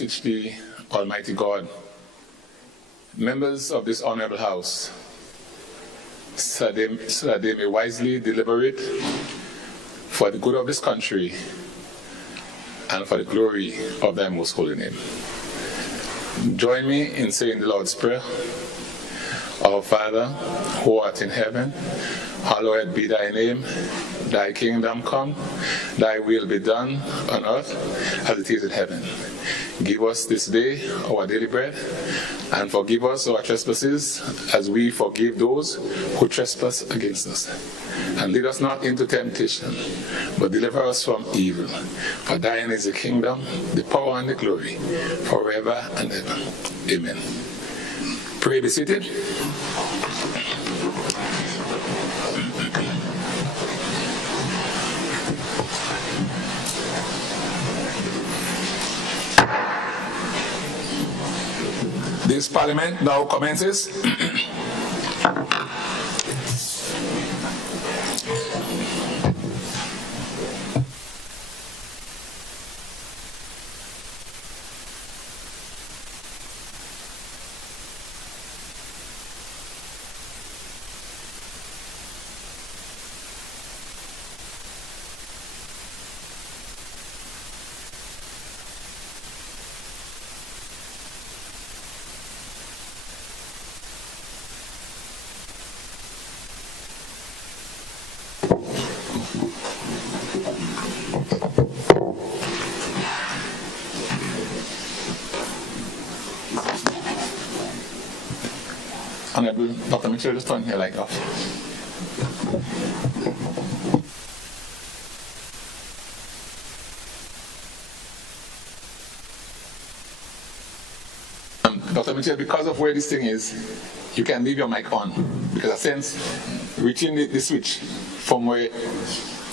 beseech thee, Almighty God, members of this honorable house, so that they may wisely deliberate for the good of this country and for the glory of thy most holy name. Join me in saying the Lord's Prayer. Our Father, who art in heaven, hallowed be thy name. Thy kingdom come, thy will be done on earth as it is in heaven. Give us this day our daily bread, and forgive us our trespasses as we forgive those who trespass against us. And lead us not into temptation, but deliver us from evil. For thine is the kingdom, the power, and the glory, forever and ever. Amen. Pray, be seated. This parliament now commences. Honorable Dr. Mitchell, just turn here like that. Dr. Mitchell, because of where this thing is, you can leave your mic on, because I sense reaching the switch from where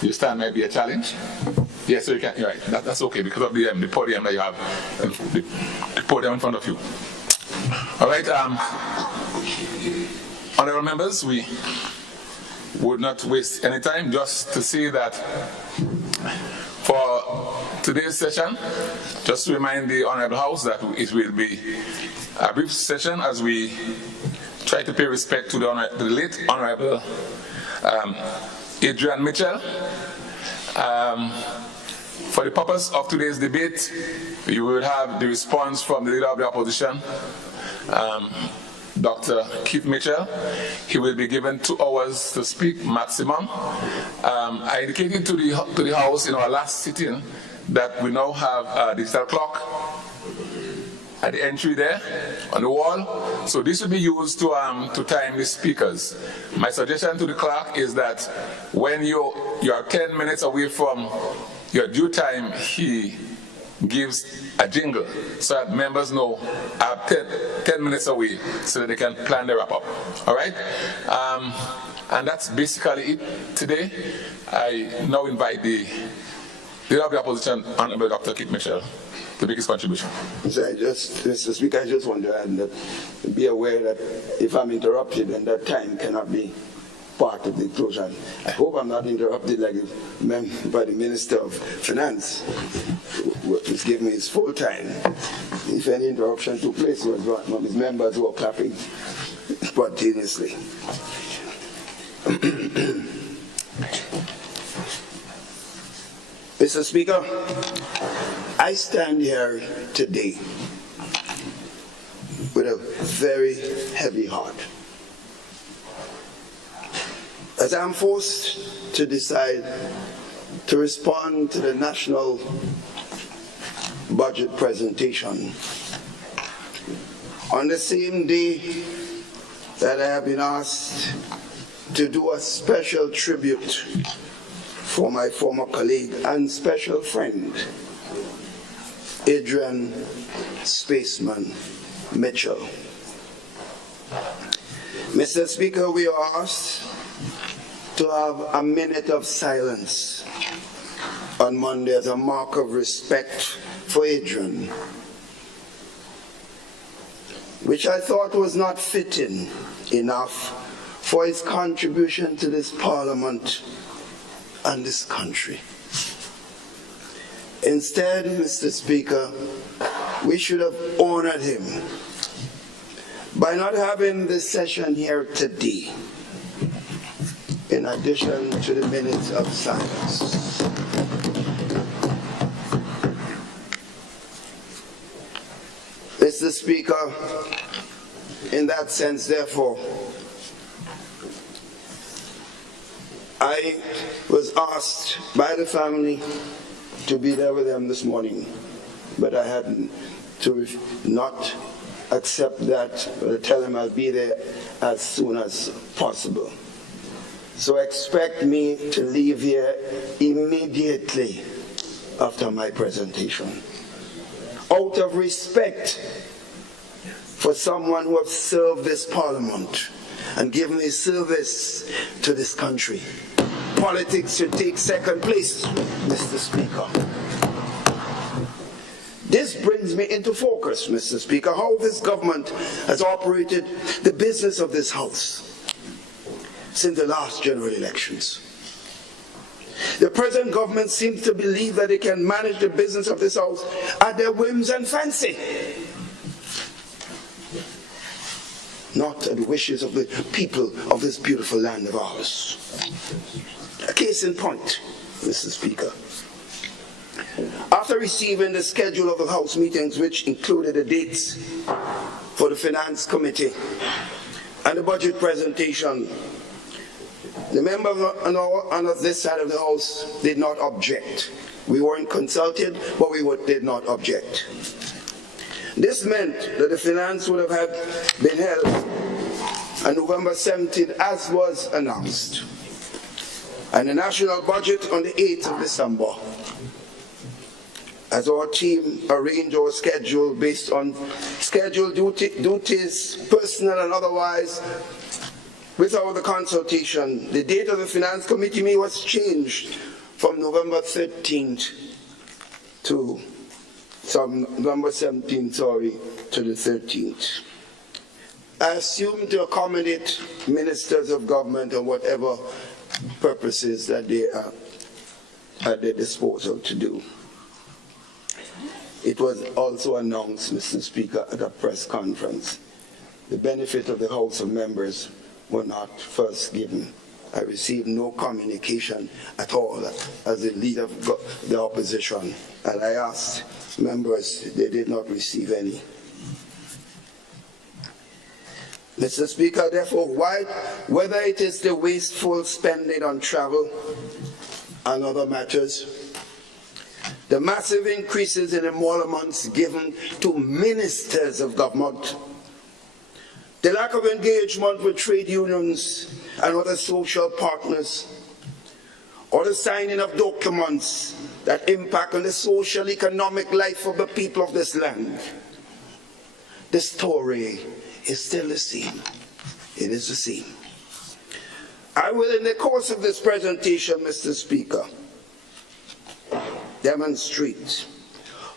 you stand might be a challenge. Yes, so you can. You're right. That's okay because of the podium that you have, the podium in front of you. All right. Honorable members, we would not waste any time just to say that for today's session, just to remind the Honorable House that it will be a brief session as we try to pay respect to the late Honorable Adrian Mitchell. For the purpose of today's debate, you will have the response from the Leader of the Opposition, Dr. Keith Mitchell. He will be given 2 hours to speak maximum. I indicated to the House in our last sitting that we now have a digital clock at the entry there on the wall. So this will be used to time the speakers. My suggestion to the clerk is that when you are 10 minutes away from your due time, he gives a jingle so that members know I'm 10 minutes away so that they can plan their wrap up. All right? And that's basically it today. I now invite the Leader of the Opposition, Honorable Dr. Keith Mitchell, to make his contribution. So Mr. Speaker, I just want to add that be aware that if I'm interrupted, then that time cannot be part of the closure. I hope I'm not interrupted like by the Minister of Finance, who's giving me his full time. If any interruption took place, it was one of his members who were clapping spontaneously. Mr. Speaker, I stand here today with a very heavy heart, as I'm forced to decide to respond to the national budget presentation on the same day that I have been asked to do a special tribute for my former colleague and special friend, Adrian Spaceman Mitchell. Mr. Speaker, we are asked to have a minute of silence on Monday as a mark of respect for Adrian, which I thought was not fitting enough for his contribution to this Parliament and this country. Instead, Mr. Speaker, we should have honored him by not having this session here today, in addition to the minutes of silence. Mr. Speaker, in that sense, therefore, I was asked by the family to be there with them this morning, but I had to not accept that, but tell them I'll be there as soon as possible. So expect me to leave here immediately after my presentation, out of respect for someone who has served this parliament and given a service to this country. Politics should take second place, Mr. Speaker. This brings me into focus, Mr. Speaker, how this government has operated the business of this House since the last general elections. The present government seems to believe that they can manage the business of this House at their whims and fancy, not at the wishes of the people of this beautiful land of ours. A case in point, Mr. Speaker. After receiving the schedule of the House meetings, which included the dates for the Finance Committee and the budget presentation, the members on this side of the House did not object. We weren't consulted, but we did not object. This meant that the finance would have been held on November 17th, as was announced, and the national budget on the 8th of December. As our team arranged our schedule based on scheduled duties, personal and otherwise, without the consultation, the date of the Finance Committee meeting was changed from November 13th to November 17th, to the 13th. I assume to accommodate ministers of government or whatever purposes that they are at their disposal to do. It was also announced, Mr. Speaker, at a press conference. The benefit of the House of Members were not first given. I received no communication at all as the leader of the opposition, and I asked members, they did not receive any. Mr. Speaker, therefore, whether it is the wasteful spending on travel and other matters, the massive increases in emoluments given to ministers of government, the lack of engagement with trade unions and other social partners, or the signing of documents that impact on the social economic life of the people of this land, the story is still the same. It is the same. I will, in the course of this presentation, Mr. Speaker, demonstrate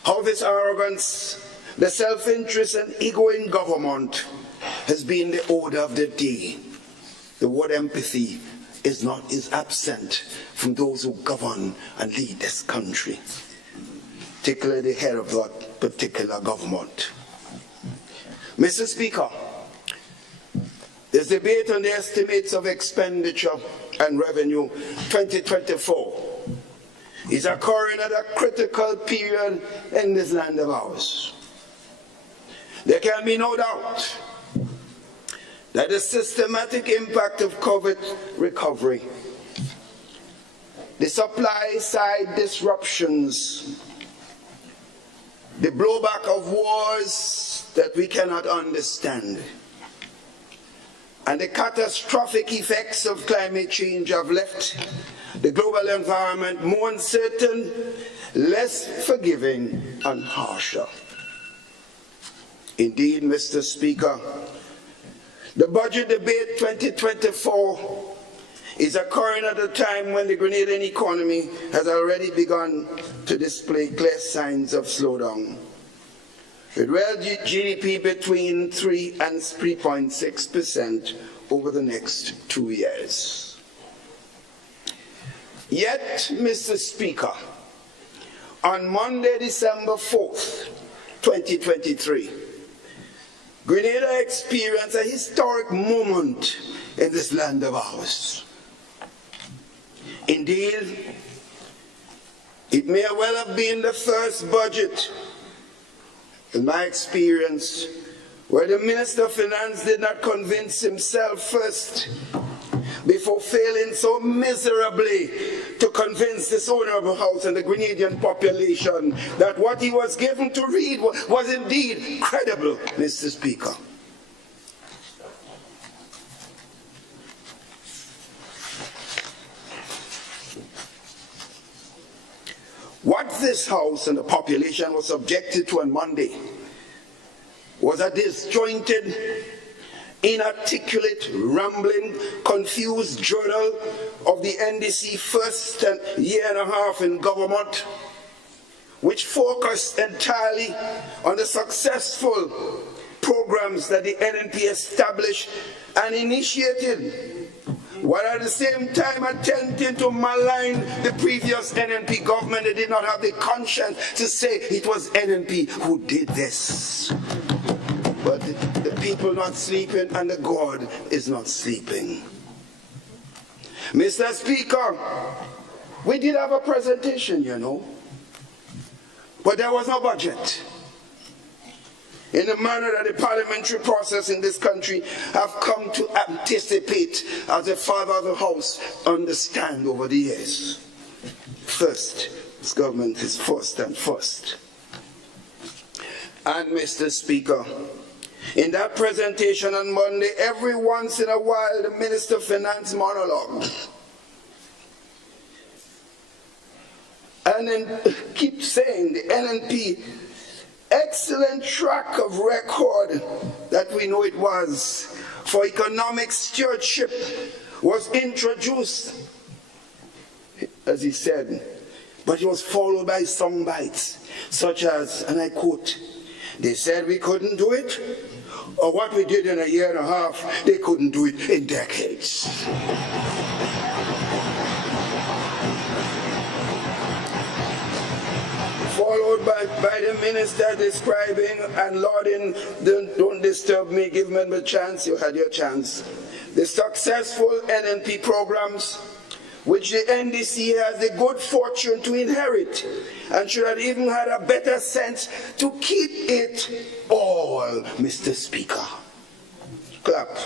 how this arrogance, the self-interest and ego in government has been the order of the day. The word empathy is absent from those who govern and lead this country, particularly the head of that particular government. Mr. Speaker, this debate on the estimates of expenditure and revenue 2024 is occurring at a critical period in this land of ours. There can be no doubt that the systematic impact of COVID recovery, the supply side disruptions, the blowback of wars that we cannot understand, and the catastrophic effects of climate change have left the global environment more uncertain, less forgiving, and harsher. Indeed, Mr. Speaker, the budget debate 2024 is occurring at a time when the Grenadian economy has already begun to display clear signs of slowdown, with real GDP between 3 and 3.6% over the next 2 years. Yet, Mr. Speaker, on Monday, December 4th, 2023, Grenada experienced a historic moment in this land of ours. Indeed, it may well have been the first budget, in my experience, where the Minister of Finance did not convince himself first before failing so miserably to convince this owner of a house and the Grenadian population that what he was given to read was indeed credible, Mr. Speaker. What this House and the population was subjected to on Monday was a disjointed, inarticulate, rambling, confused journal of the NDC first year and a half in government, which focused entirely on the successful programs that the NNP established and initiated, while at the same time attempting to malign the previous NNP government. They did not have the conscience to say it was NNP who did this. But the people not sleeping and the God is not sleeping. Mr. Speaker, we did have a presentation, you know, but there was no budget. In the manner that the parliamentary process in this country have come to anticipate, as the father of the house understand over the years. First, this government is first and first. And Mr. Speaker, in that presentation on Monday, every once in a while the Minister of Finance monologue. And then keep saying the NNP excellent track of record that we know it was for economic stewardship was introduced, as he said, but it was followed by some bites, such as, and I quote, they said we couldn't do it, or what we did in a year and a half, they couldn't do it in decades. Followed by the minister describing and lauding, don't disturb me, give me a chance, you had your chance. The successful NNP programs, which the NDC has the good fortune to inherit, and should have even had a better sense to keep it all, Mr. Speaker. Clap.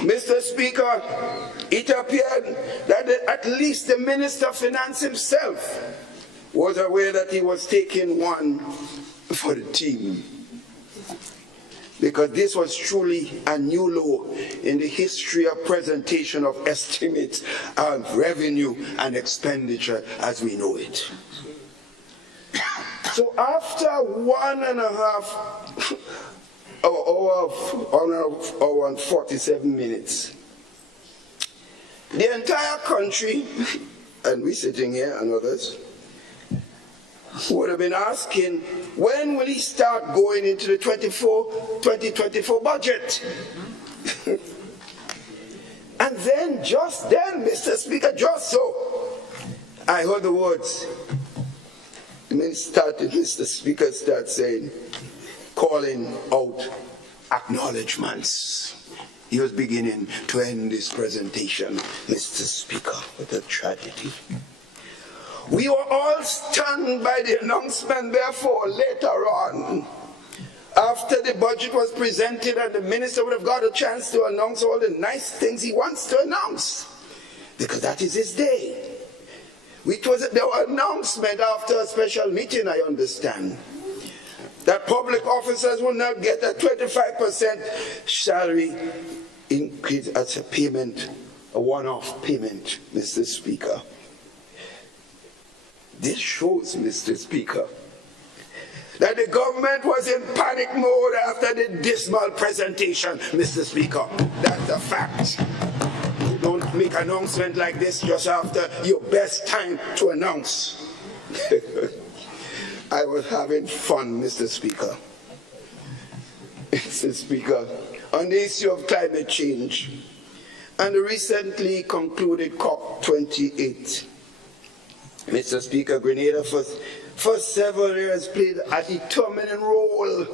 Mr. Speaker, it appeared that at least the Minister of Finance himself was aware that he was taking one for the team. Because this was truly a new low in the history of presentation of estimates of revenue and expenditure as we know it. So after 1.5 hour and 47 minutes, the entire country, and we sitting here and others, would have been asking, when will he start going into the 2024 budget? And then, just then, Mr. Speaker, just so, I heard the words. And then Mr. Speaker started saying, calling out acknowledgements. He was beginning to end this presentation. Mr. Speaker, what a tragedy. We were all stunned by the announcement, therefore, later on, after the budget was presented and the minister would have got a chance to announce all the nice things he wants to announce, because that is his day. There was an announcement after a special meeting, I understand, that public officers will now get a 25% salary increase as a payment, a one-off payment, Mr. Speaker. This shows, Mr. Speaker, that the government was in panic mode after the dismal presentation, Mr. Speaker. That's a fact. You don't make an announcement like this just after your best time to announce. I was having fun, Mr. Speaker. Mr. Speaker, on the issue of climate change and the recently concluded COP28, Mr. Speaker, Grenada for several years played a determining role.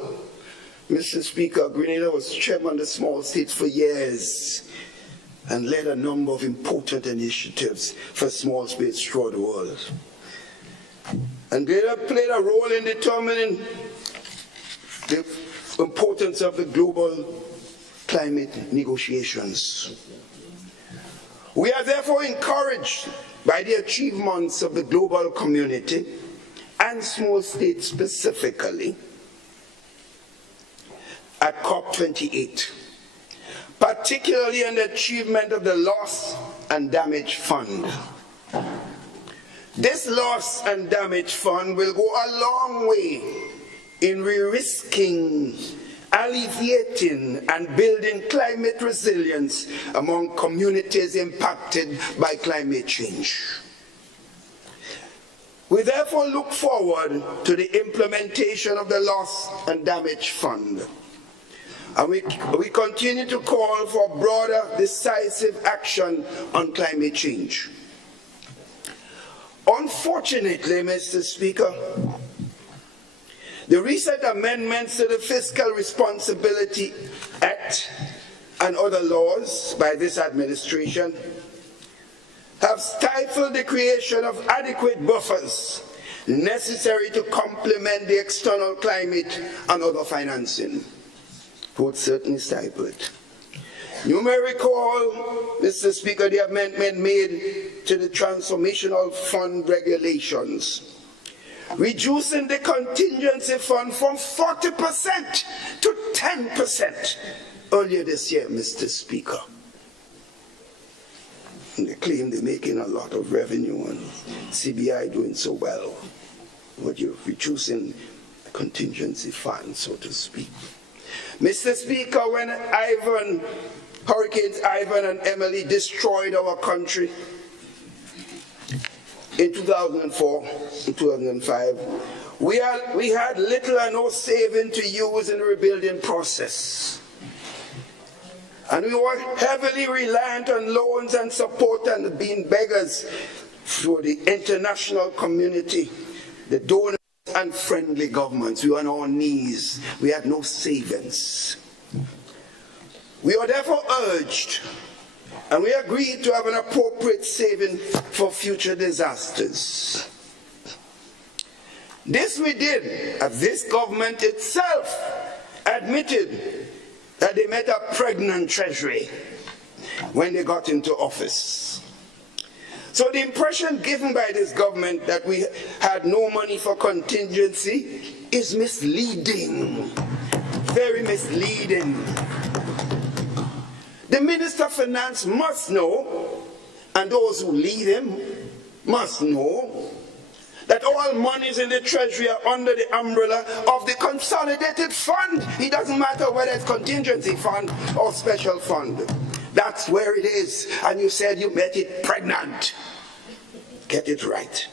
Mr. Speaker, Grenada was chairman of the small states for years and led a number of important initiatives for small states throughout the world. And Grenada played a role in determining the importance of the global climate negotiations. We are therefore encouraged by the achievements of the global community and small states specifically at COP28, particularly in the achievement of the Loss and Damage Fund. This Loss and Damage Fund will go a long way in re-risking, alleviating and building climate resilience among communities impacted by climate change. We therefore look forward to the implementation of the Loss and Damage Fund. And we continue to call for broader, decisive action on climate change. Unfortunately, Mr. Speaker, the recent amendments to the Fiscal Responsibility Act and other laws by this administration have stifled the creation of adequate buffers necessary to complement the external climate and other financing. Would certainly stifle it. You may recall, Mr. Speaker, the amendment made to the Transformational Fund regulations, reducing the contingency fund from 40% to 10% earlier this year, Mr. Speaker. And they claim they're making a lot of revenue and CBI doing so well. But you're reducing the contingency fund, so to speak. Mr. Speaker, when Hurricanes Ivan and Emily destroyed our country in 2004 and 2005, we had little or no saving to use in the rebuilding process. And we were heavily reliant on loans and support and being beggars for the international community, the donors and friendly governments. We were on our knees. We had no savings. We were therefore urged, and we agreed to have an appropriate saving for future disasters. This we did, as this government itself admitted that they met a pregnant treasury when they got into office. So the impression given by this government that we had no money for contingency is misleading, very misleading. The Minister of Finance must know, and those who lead him must know, that all monies in the treasury are under the umbrella of the consolidated fund. It doesn't matter whether it's contingency fund or special fund. That's where it is. And you said you met it pregnant. Get it right.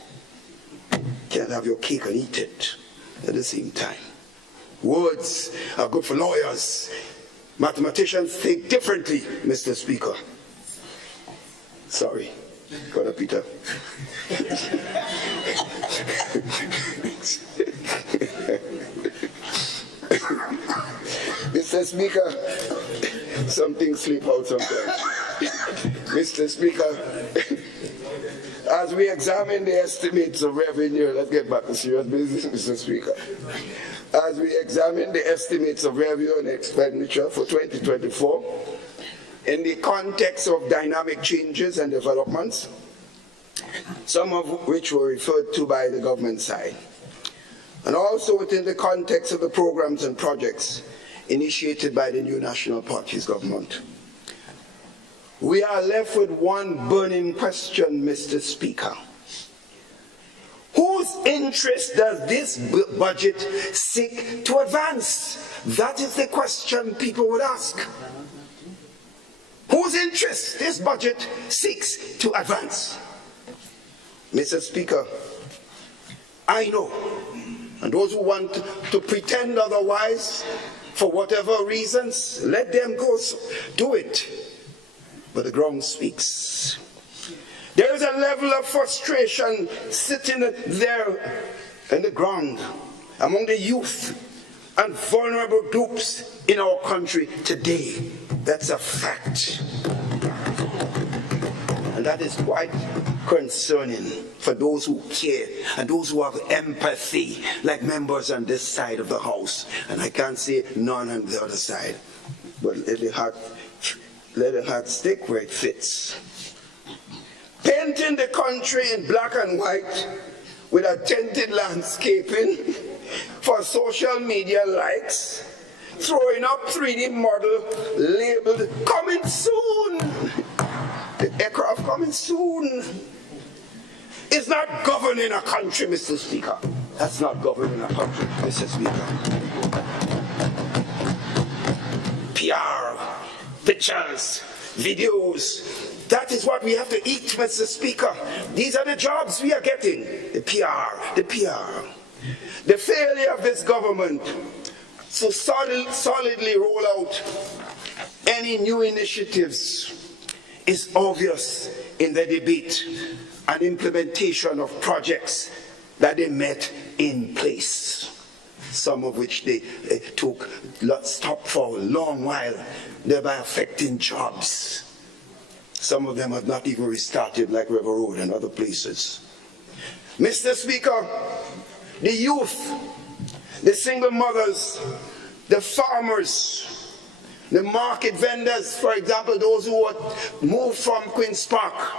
Can't have your cake and eat it at the same time. Words are good for lawyers. Mathematicians think differently, Mr. Speaker. Sorry. Brother Peter. Mr. Speaker, some things slip out sometimes. Mr. Speaker, as we examine the estimates of revenue, let's get back to serious business, Mr. Speaker. As we examine the estimates of revenue and expenditure for 2024, in the context of dynamic changes and developments, some of which were referred to by the government side, and also within the context of the programs and projects initiated by the new National Party's government. We are left with one burning question, Mr. Speaker. Whose interest does this budget seek to advance? That is the question people would ask. Whose interest this budget seeks to advance? Mr. Speaker, I know, and those who want to pretend otherwise, for whatever reasons, let them go do it. But the ground speaks. There is a level of frustration sitting there and the ground among the youth and vulnerable groups in our country today. That's a fact. And that is quite concerning for those who care and those who have empathy, like members on this side of the House. And I can't say none on the other side. But let the heart stick where it fits. Painting the country in black and white with a tinted landscaping for social media likes, throwing up 3D model labeled "coming soon," the aircraft coming soon, is not governing a country, Mr. Speaker. That's not governing a country, Mr. Speaker. PR, pictures, videos, that is what we have to eat, Mr. Speaker. These are the jobs we are getting. The PR, the PR. The failure of this government to solidly roll out any new initiatives is obvious in the debate and implementation of projects that they met in place, some of which they stopped for a long while, thereby affecting jobs. Some of them have not even restarted, like River Road and other places. Mr. Speaker, the youth, the single mothers, the farmers, the market vendors, for example, those who would move from Queen's Park,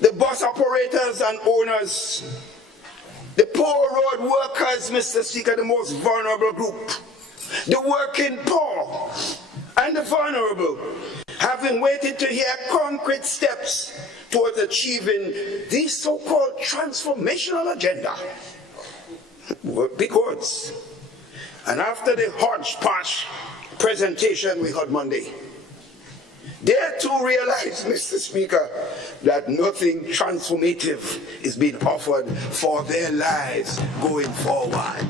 the bus operators and owners, the poor road workers, Mr. Speaker, the most vulnerable group, the working poor and the vulnerable, having waited to hear concrete steps towards achieving this so-called transformational agenda. Big words. And after the hodgepodge presentation we had Monday, they too realize, Mr. Speaker, that nothing transformative is being offered for their lives going forward.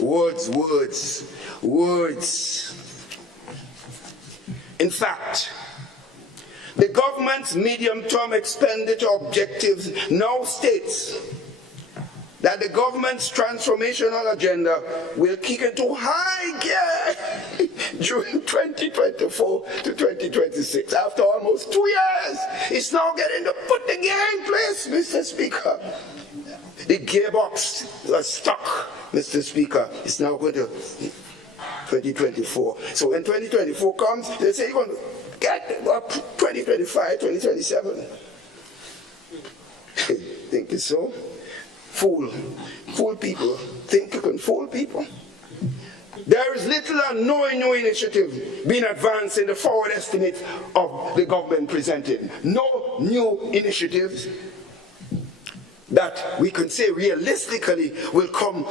Words, words, words. In fact, the government's medium-term expenditure objectives now states that the government's transformational agenda will kick into high gear during 2024 to 2026. After almost 2 years, it's now getting to put the gear in place, Mr. Speaker. The gearbox was stuck, Mr. Speaker. It's now going to 2024. So when 2024 comes, they say you're going to get up 2025, 2027. Think it's so? Fool people. Think you can fool people? There is little or no new initiative being advanced in the forward estimate of the government presented. No new initiatives that we can say realistically will come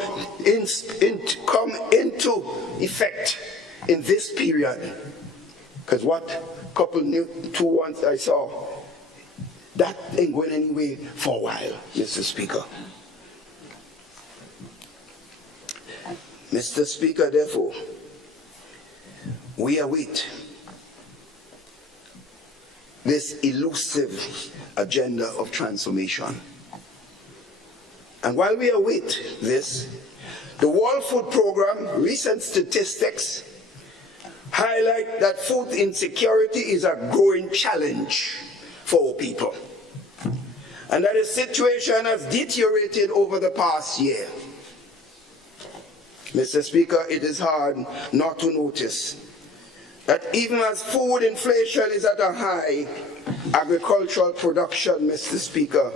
into effect in this period. Because what couple two ones I saw, that ain't going anywhere for a while, Mr. Speaker. Mr. Speaker, therefore, we await this elusive agenda of transformation. And while we await this, the World Food Programme recent statistics highlight that food insecurity is a growing challenge for our people, and that the situation has deteriorated over the past year. Mr. Speaker, it is hard not to notice that even as food inflation is at a high, agricultural production, Mr. Speaker,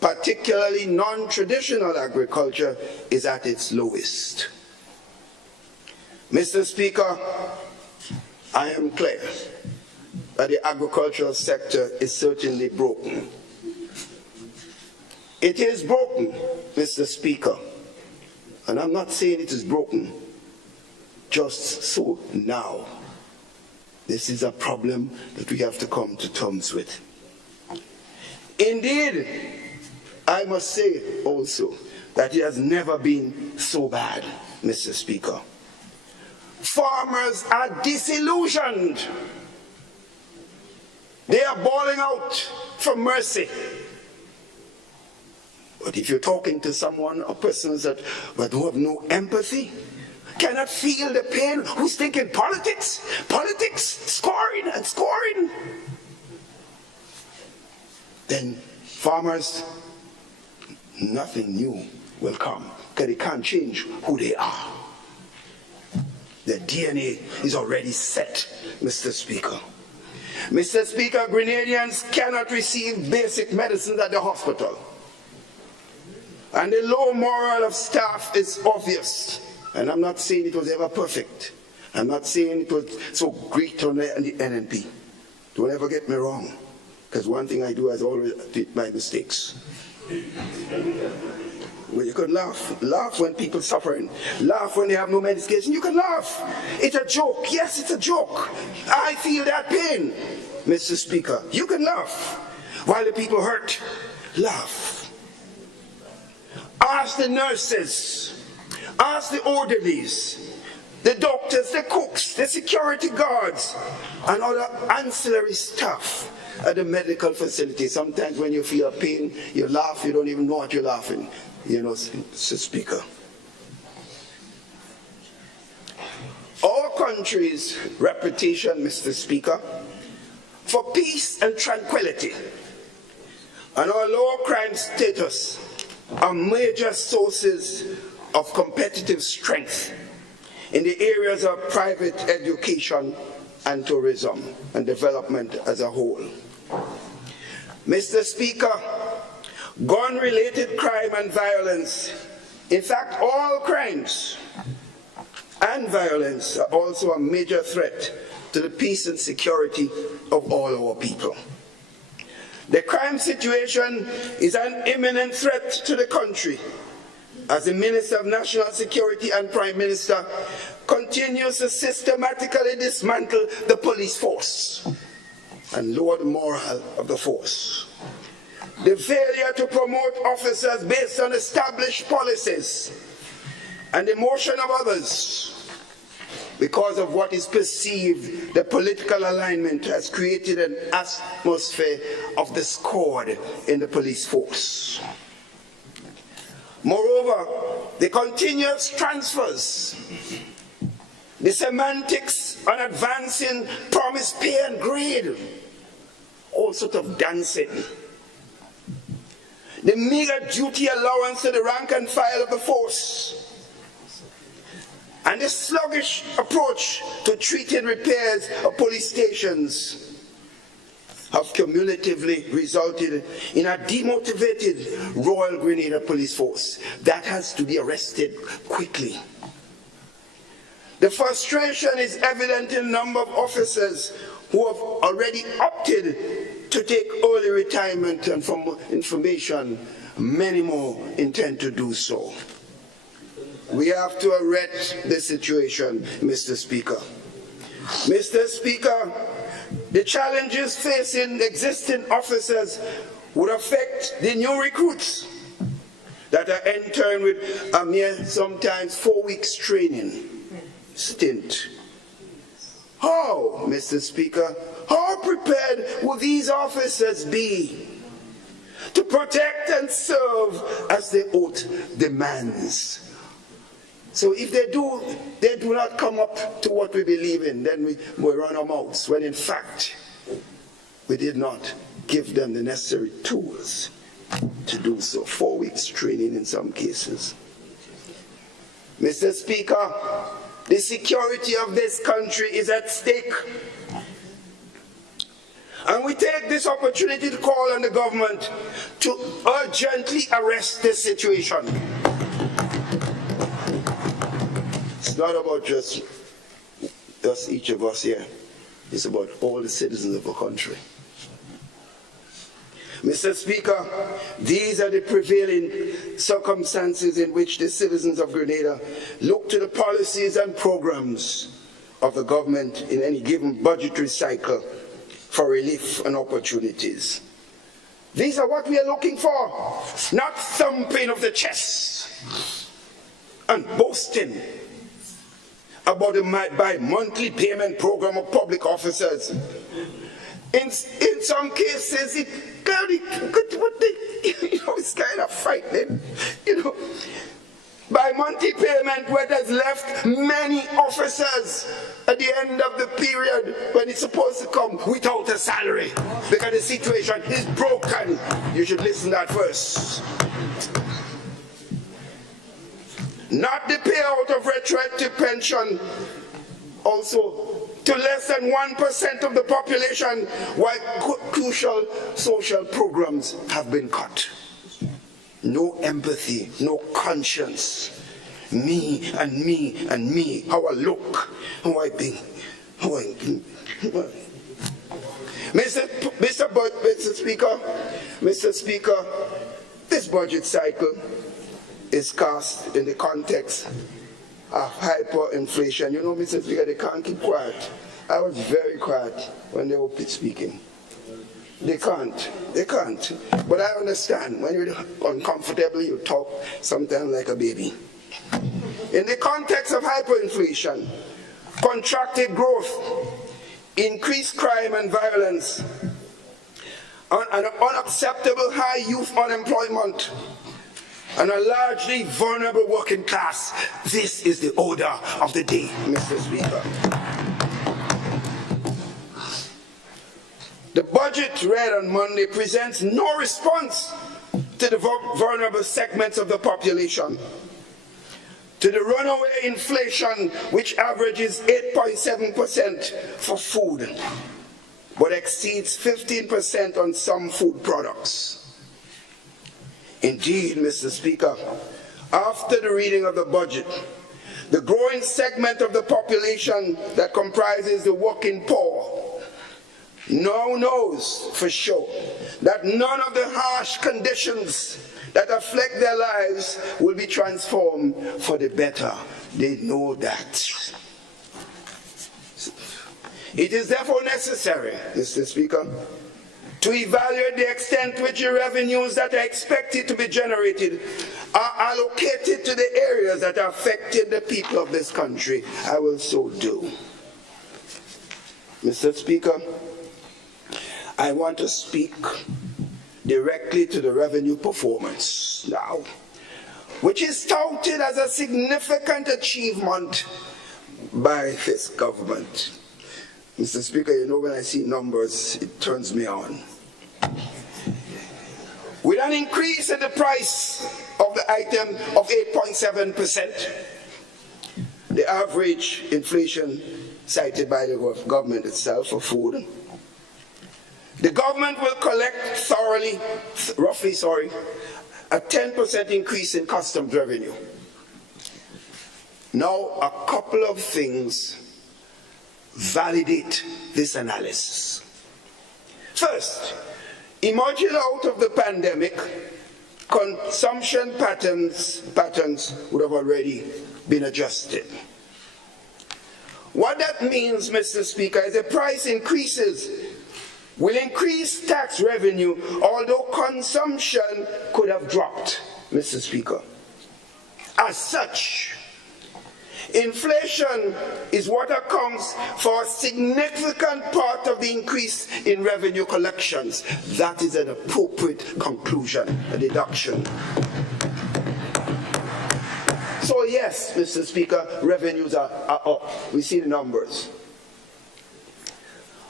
particularly non-traditional agriculture, is at its lowest. Mr. Speaker, I am clear that the agricultural sector is certainly broken. It is broken, Mr. Speaker. And I'm not saying it is broken just so now. This is a problem that we have to come to terms with. Indeed, I must say also that it has never been so bad, Mr. Speaker. Farmers are disillusioned. They are bawling out for mercy. But if you're talking to someone or persons that who have no empathy, cannot feel the pain, who's thinking politics, scoring and scoring, then farmers, nothing new will come, because they can't change who they are. Their DNA is already set, Mr. Speaker. Mr. Speaker, Grenadians cannot receive basic medicines at the hospital. And the low morale of staff is obvious. And I'm not saying it was ever perfect. I'm not saying it was so great on the NNP. Don't ever get me wrong. Because one thing I do is always admit my mistakes. Well, you can laugh. Laugh when people suffering. Laugh when they have no medication. You can laugh. It's a joke. Yes, it's a joke. I feel that pain, Mr. Speaker. You can laugh. While the people hurt, laugh. Ask the nurses. Ask the orderlies. The doctors, the cooks, the security guards, and other ancillary staff at the medical facility. Sometimes when you feel pain, you laugh, you don't even know what you're laughing. You know, Mr. Speaker. Our country's reputation, Mr. Speaker, for peace and tranquility, and our low crime status are major sources of competitive strength in the areas of private education and tourism and development as a whole. Mr. Speaker, gun-related crime and violence, in fact all crimes and violence, are also a major threat to the peace and security of all our people. The crime situation is an imminent threat to the country as the Minister of National Security and Prime Minister continues to systematically dismantle the police force and lower the morale of the force. The failure to promote officers based on established policies and the motion of others because of what is perceived the political alignment has created an atmosphere of discord in the police force. Moreover, the continuous transfers, the semantics on advancing promise, pay and grade, all sort of dancing. The meager duty allowance to the rank and file of the force, and the sluggish approach to treating repairs of police stations have cumulatively resulted in a demotivated Royal Grenada Police Force that has to be arrested quickly. The frustration is evident in a number of officers who have already opted to take early retirement, and from information, many more intend to do so. We have to arrest this situation, Mr. Speaker. Mr. Speaker, the challenges facing existing officers would affect the new recruits that are entering with a mere sometimes 4 weeks training stint. How, Mr. Speaker, how prepared will these officers be to protect and serve as the oath demands? So if they do not come up to what we believe in, then we run our mouths, when in fact we did not give them the necessary tools to do so. 4 weeks training in some cases. Mr. Speaker, the security of this country is at stake. And we take this opportunity to call on the government to urgently arrest this situation. It's not about just each of us here. It's about all the citizens of the country. Mr. Speaker, these are the prevailing circumstances in which the citizens of Grenada look to the policies and programs of the government in any given budgetary cycle for relief and opportunities. These are what we are looking for, not thumping of the chest and boasting about the bi-monthly payment program of public officers. In some cases, it's kind of frightening, By monthly payment, what has left many officers at the end of the period when it's supposed to come without a salary because the situation is broken. You should listen to that first. Not the payout of retroactive pension, also to less than 1% of the population, while crucial social programs have been cut. No empathy, no conscience. Me and me and me. How I look, how I think, how I think. Mr. Speaker, this budget cycle is cast in the context of hyperinflation. Mr. Speaker, they can't keep quiet. I was very quiet when they were speaking. They can't. But I understand. When you're uncomfortable, you talk sometimes like a baby. In the context of hyperinflation, contracted growth, increased crime and violence, an unacceptable high youth unemployment, and a largely vulnerable working class, this is the order of the day, Mr. Speaker. The budget read on Monday presents no response to the vulnerable segments of the population, to the runaway inflation which averages 8.7% for food, but exceeds 15% on some food products. Indeed, Mr. Speaker, after the reading of the budget, the growing segment of the population that comprises the working poor now knows for sure that none of the harsh conditions that afflict their lives will be transformed for the better. They know that. It is therefore necessary, Mr. Speaker, to evaluate the extent to which the revenues that are expected to be generated are allocated to the areas that are affecting the people of this country. I will so do. Mr. Speaker, I want to speak directly to the revenue performance now, which is touted as a significant achievement by this government. Mr. Speaker, when I see numbers, it turns me on. With an increase in the price of the item of 8.7%, the average inflation cited by the government itself for food, the government will collect roughly, a 10% increase in customs revenue. Now, a couple of things validate this analysis. First, emerging out of the pandemic, consumption patterns would have already been adjusted. What that means, Mr. Speaker, is the price increases will increase tax revenue, although consumption could have dropped, Mr. Speaker. As such, inflation is what accounts for a significant part of the increase in revenue collections. That is an appropriate conclusion, a deduction. So yes, Mr. Speaker, revenues are up. We see the numbers.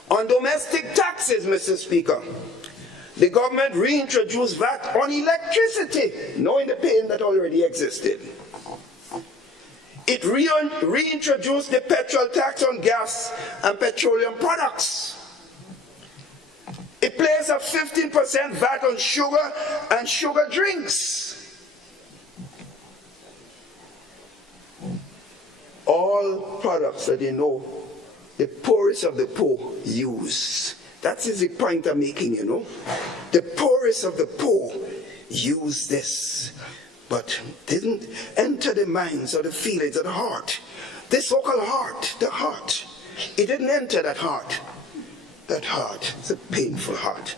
On domestic taxes, Mr. Speaker, the government reintroduced VAT on electricity, knowing the pain that already existed. It reintroduced the petrol tax on gas and petroleum products. It placed a 15% VAT on sugar and sugar drinks. All products that the poorest of the poor use. That is the point I'm making, The poorest of the poor use this, but didn't enter the minds or the feelings of the heart. This so-called heart, the heart, it didn't enter that heart. That heart, it's a painful heart.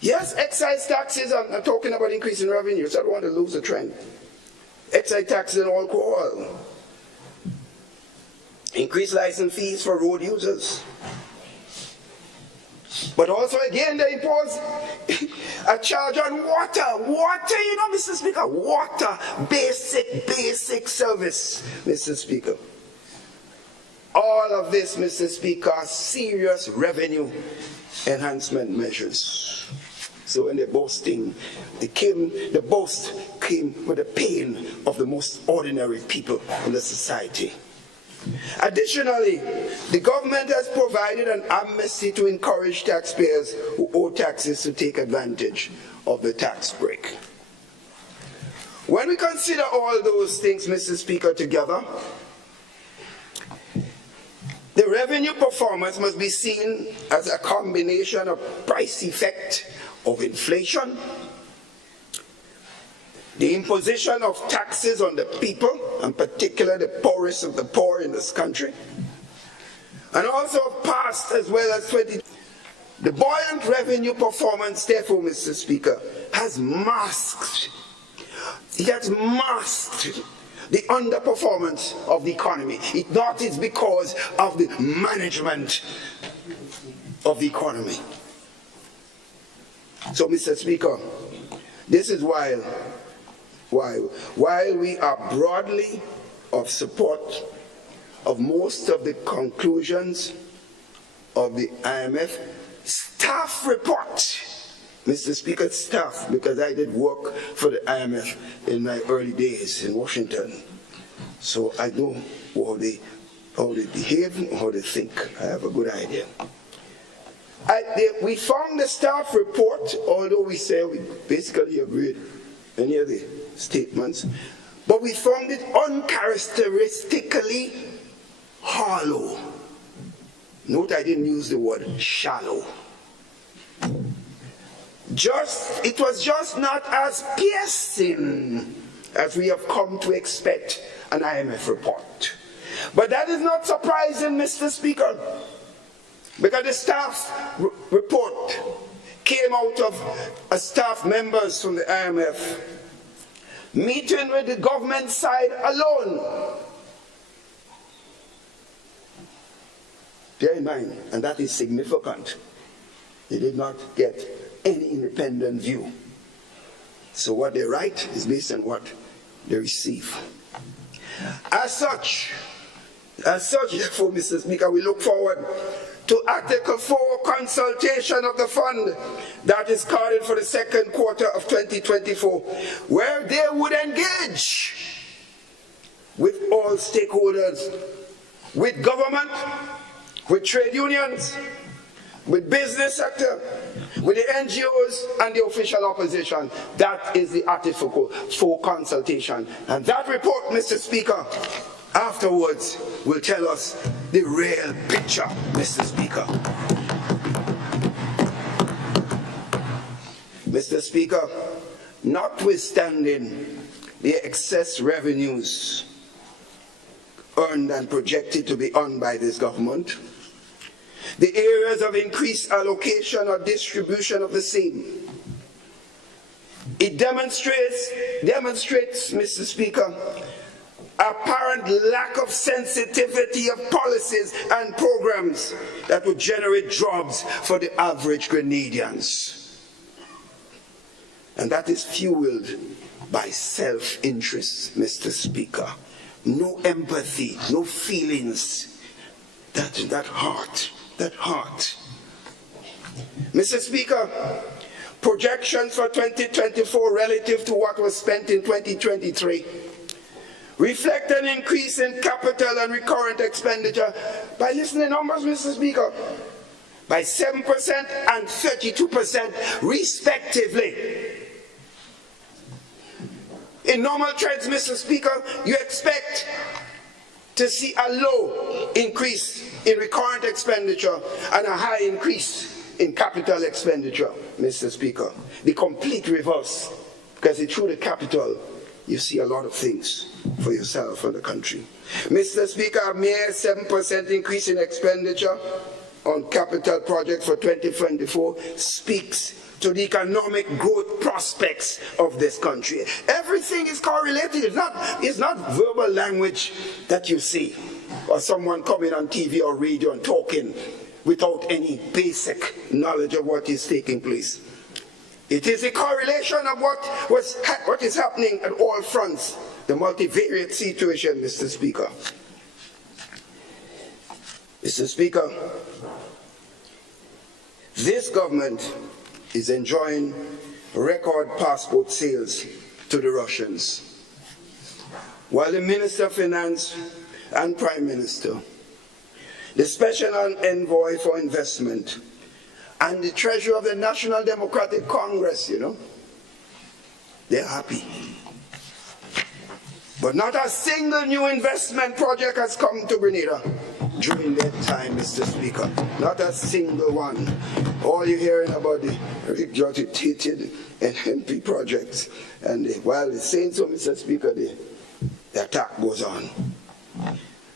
Yes, excise taxes, I'm talking about increasing revenue, so I don't want to lose the trend. Excise taxes on alcohol. Increased license fees for road users. But also again they impose a charge on water. Water, you know, Mr. Speaker, water, basic service, Mr. Speaker. All of this, Mr. Speaker, are serious revenue enhancement measures. So when they're boasting, the boast came with the pain of the most ordinary people in the society. Additionally, the government has provided an amnesty to encourage taxpayers who owe taxes to take advantage of the tax break. When we consider all those things, Mr. Speaker, together, the revenue performance must be seen as a combination of price effect of inflation, the imposition of taxes on the people, and particularly the poorest of the poor in this country, and also past as well as 20. The buoyant revenue performance, therefore, Mr. Speaker, has masked the underperformance of the economy. It is because of the management of the economy. So, Mr. Speaker, this is while we are broadly of support of most of the conclusions of the IMF staff report, Mr. Speaker, staff, because I did work for the IMF in my early days in Washington. So I know how they behave and how they think. I have a good idea. We found the staff report, although we say we basically agreed any of the statements, but we found it uncharacteristically hollow. Note I didn't use the word shallow. It was just not as piercing as we have come to expect an IMF report. But that is not surprising, Mr. Speaker, because the staff report came out of staff members from the IMF meeting with the government side alone. Bear in mind, and that is significant, they did not get any independent view. So what they write is based on what they receive. As such, therefore, Mr. Speaker, we look forward to Article 4 consultation of the fund that is called for the second quarter of 2024, where they would engage with all stakeholders, with government, with trade unions, with business sector, with the NGOs and the official opposition. That is the Article 4 consultation. And that report, Mr. Speaker, afterwards will tell us the real picture, Mr. Speaker. Mr. Speaker, notwithstanding the excess revenues earned and projected to be earned by this government, the areas of increased allocation or distribution of the same, it demonstrates, Mr. Speaker, apparent lack of sensitivity of policies and programs that would generate jobs for the average Grenadians. And that is fueled by self-interest, Mr. Speaker. No empathy, no feelings, that heart. Mr. Speaker, projections for 2024 relative to what was spent in 2023 reflect an increase in capital and recurrent expenditure by, listen to the numbers, Mr. Speaker, by 7% and 32% respectively. In normal trends, Mr. Speaker, you expect to see a low increase in recurrent expenditure and a high increase in capital expenditure, Mr. Speaker. The complete reverse, because through the capital, you see a lot of things for yourself and the country. Mr. Speaker, a mere 7% increase in expenditure on capital projects for 2024 speaks to the economic growth prospects of this country. Everything is correlated. It's not verbal language that you see, or someone coming on TV or radio and talking. without any basic knowledge of what is taking place. It is a correlation of what is happening at all fronts, the multivariate situation, Mr. Speaker. Mr. Speaker, this government is enjoying record passport sales to the Russians, while the Minister of Finance and Prime Minister, the Special Envoy for Investment, and the Treasurer of the National Democratic Congress, they're happy. But not a single new investment project has come to Grenada during that time, Mr. Speaker. Not a single one. All you're hearing about the regurgitated NNP projects. And while they're saying so, Mr. Speaker, the attack goes on.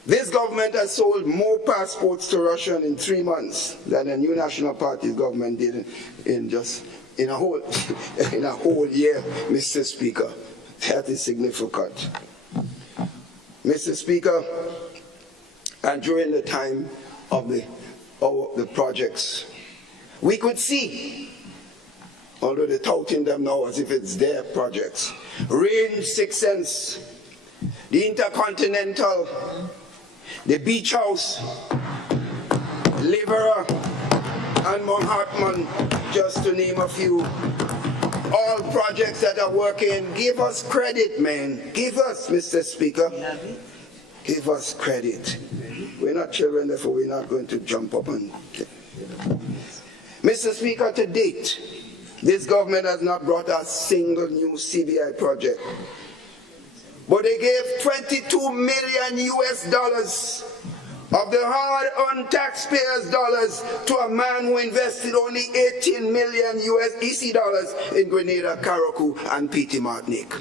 This government has sold more passports to Russia in 3 months than the New National Party's government did in a whole year, Mr. Speaker. That is significant. Mr. Speaker, and during the time of the projects, we could see, although they're touting them now as if it's their projects, Range 6 Sense, the Intercontinental, the Beach House, Livera, and Mount Hartman, just to name a few. All projects that are working, give us credit, man. Give us, Mr. Speaker. Give us credit. We're not children, therefore we're not going to jump up and... Mr. Speaker, to date, this government has not brought a single new CBI project. But they gave $22 million US of the hard-earned taxpayers' dollars to a man who invested only 18 million EC dollars in Grenada, Carriacou, and Petite Martinique.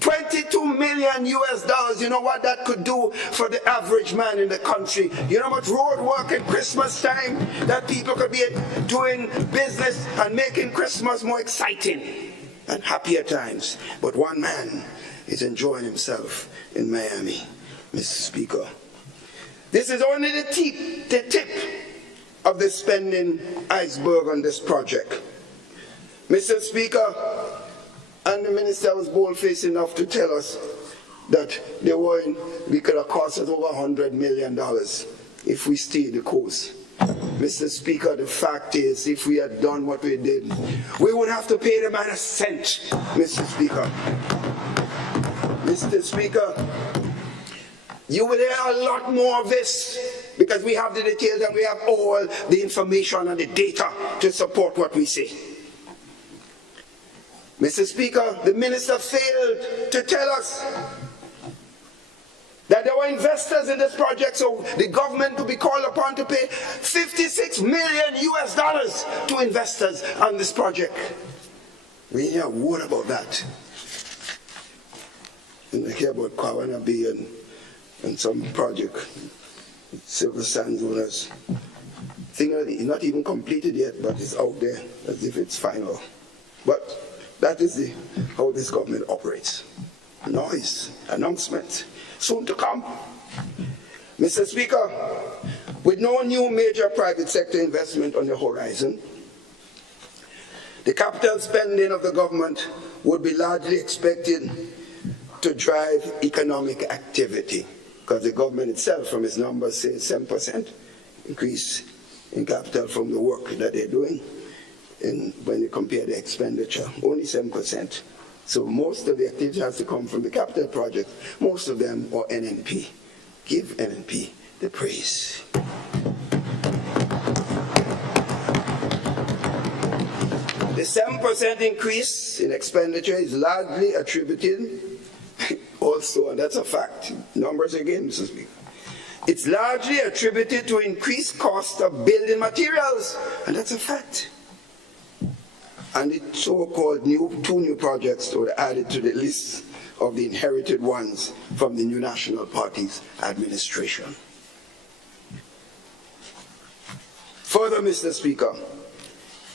22 million US, you know what that could do for the average man in the country? You know how much road work at Christmas time that people could be doing business and making Christmas more exciting and happier times. But one man is enjoying himself in Miami, Mr. Speaker. This is only the tip of the spending iceberg on this project. Mr. Speaker, and the minister was bold-faced enough to tell us that we could have cost us over $100 million if we stayed the course. Mr. Speaker, the fact is, if we had done what we did, we would have to pay the man a cent, Mr. Speaker. Mr. Speaker, you will hear a lot more of this because we have the details and we have all the information and the data to support what we say. Mr. Speaker, the minister failed to tell us that there were investors in this project, so the government would be called upon to pay $56 million US to investors on this project. We didn't hear a word about that. And I hear about Kawana Bay and some project, Silver Sands owners. Thing is not even completed yet, but it's out there as if it's final. But that is how this government operates. Noise, announcement, soon to come. Mr. Speaker, with no new major private sector investment on the horizon, the capital spending of the government would be largely expected to drive economic activity, because the government itself, from its numbers, says 7% increase in capital from the work that they're doing. And when you compare the expenditure, only 7%. So most of the activity has to come from the capital project, most of them are NNP. Give NNP the praise. The 7% increase in expenditure is largely attributed also, and that's a fact, numbers again, Mr. Speaker. It's largely attributed to increased cost of building materials, and that's a fact. And the so-called two new projects were added to the list of the inherited ones from the New National Party's administration. Further, Mr. Speaker,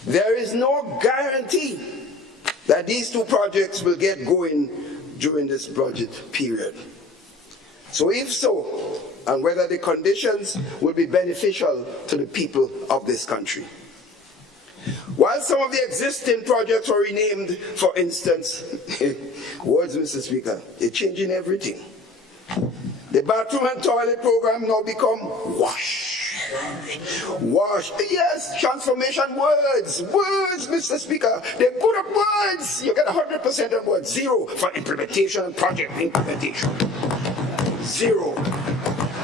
there is no guarantee that these two projects will get going during this budget period. So if so, and whether the conditions will be beneficial to the people of this country. While some of the existing projects were renamed, for instance, words, Mr. Speaker, they're changing everything. The bathroom and toilet program now become wash. Wash. Yes, transformation words. Words, Mr. Speaker. They're good at words. You get 100% on words. 0 for implementation and project implementation. 0.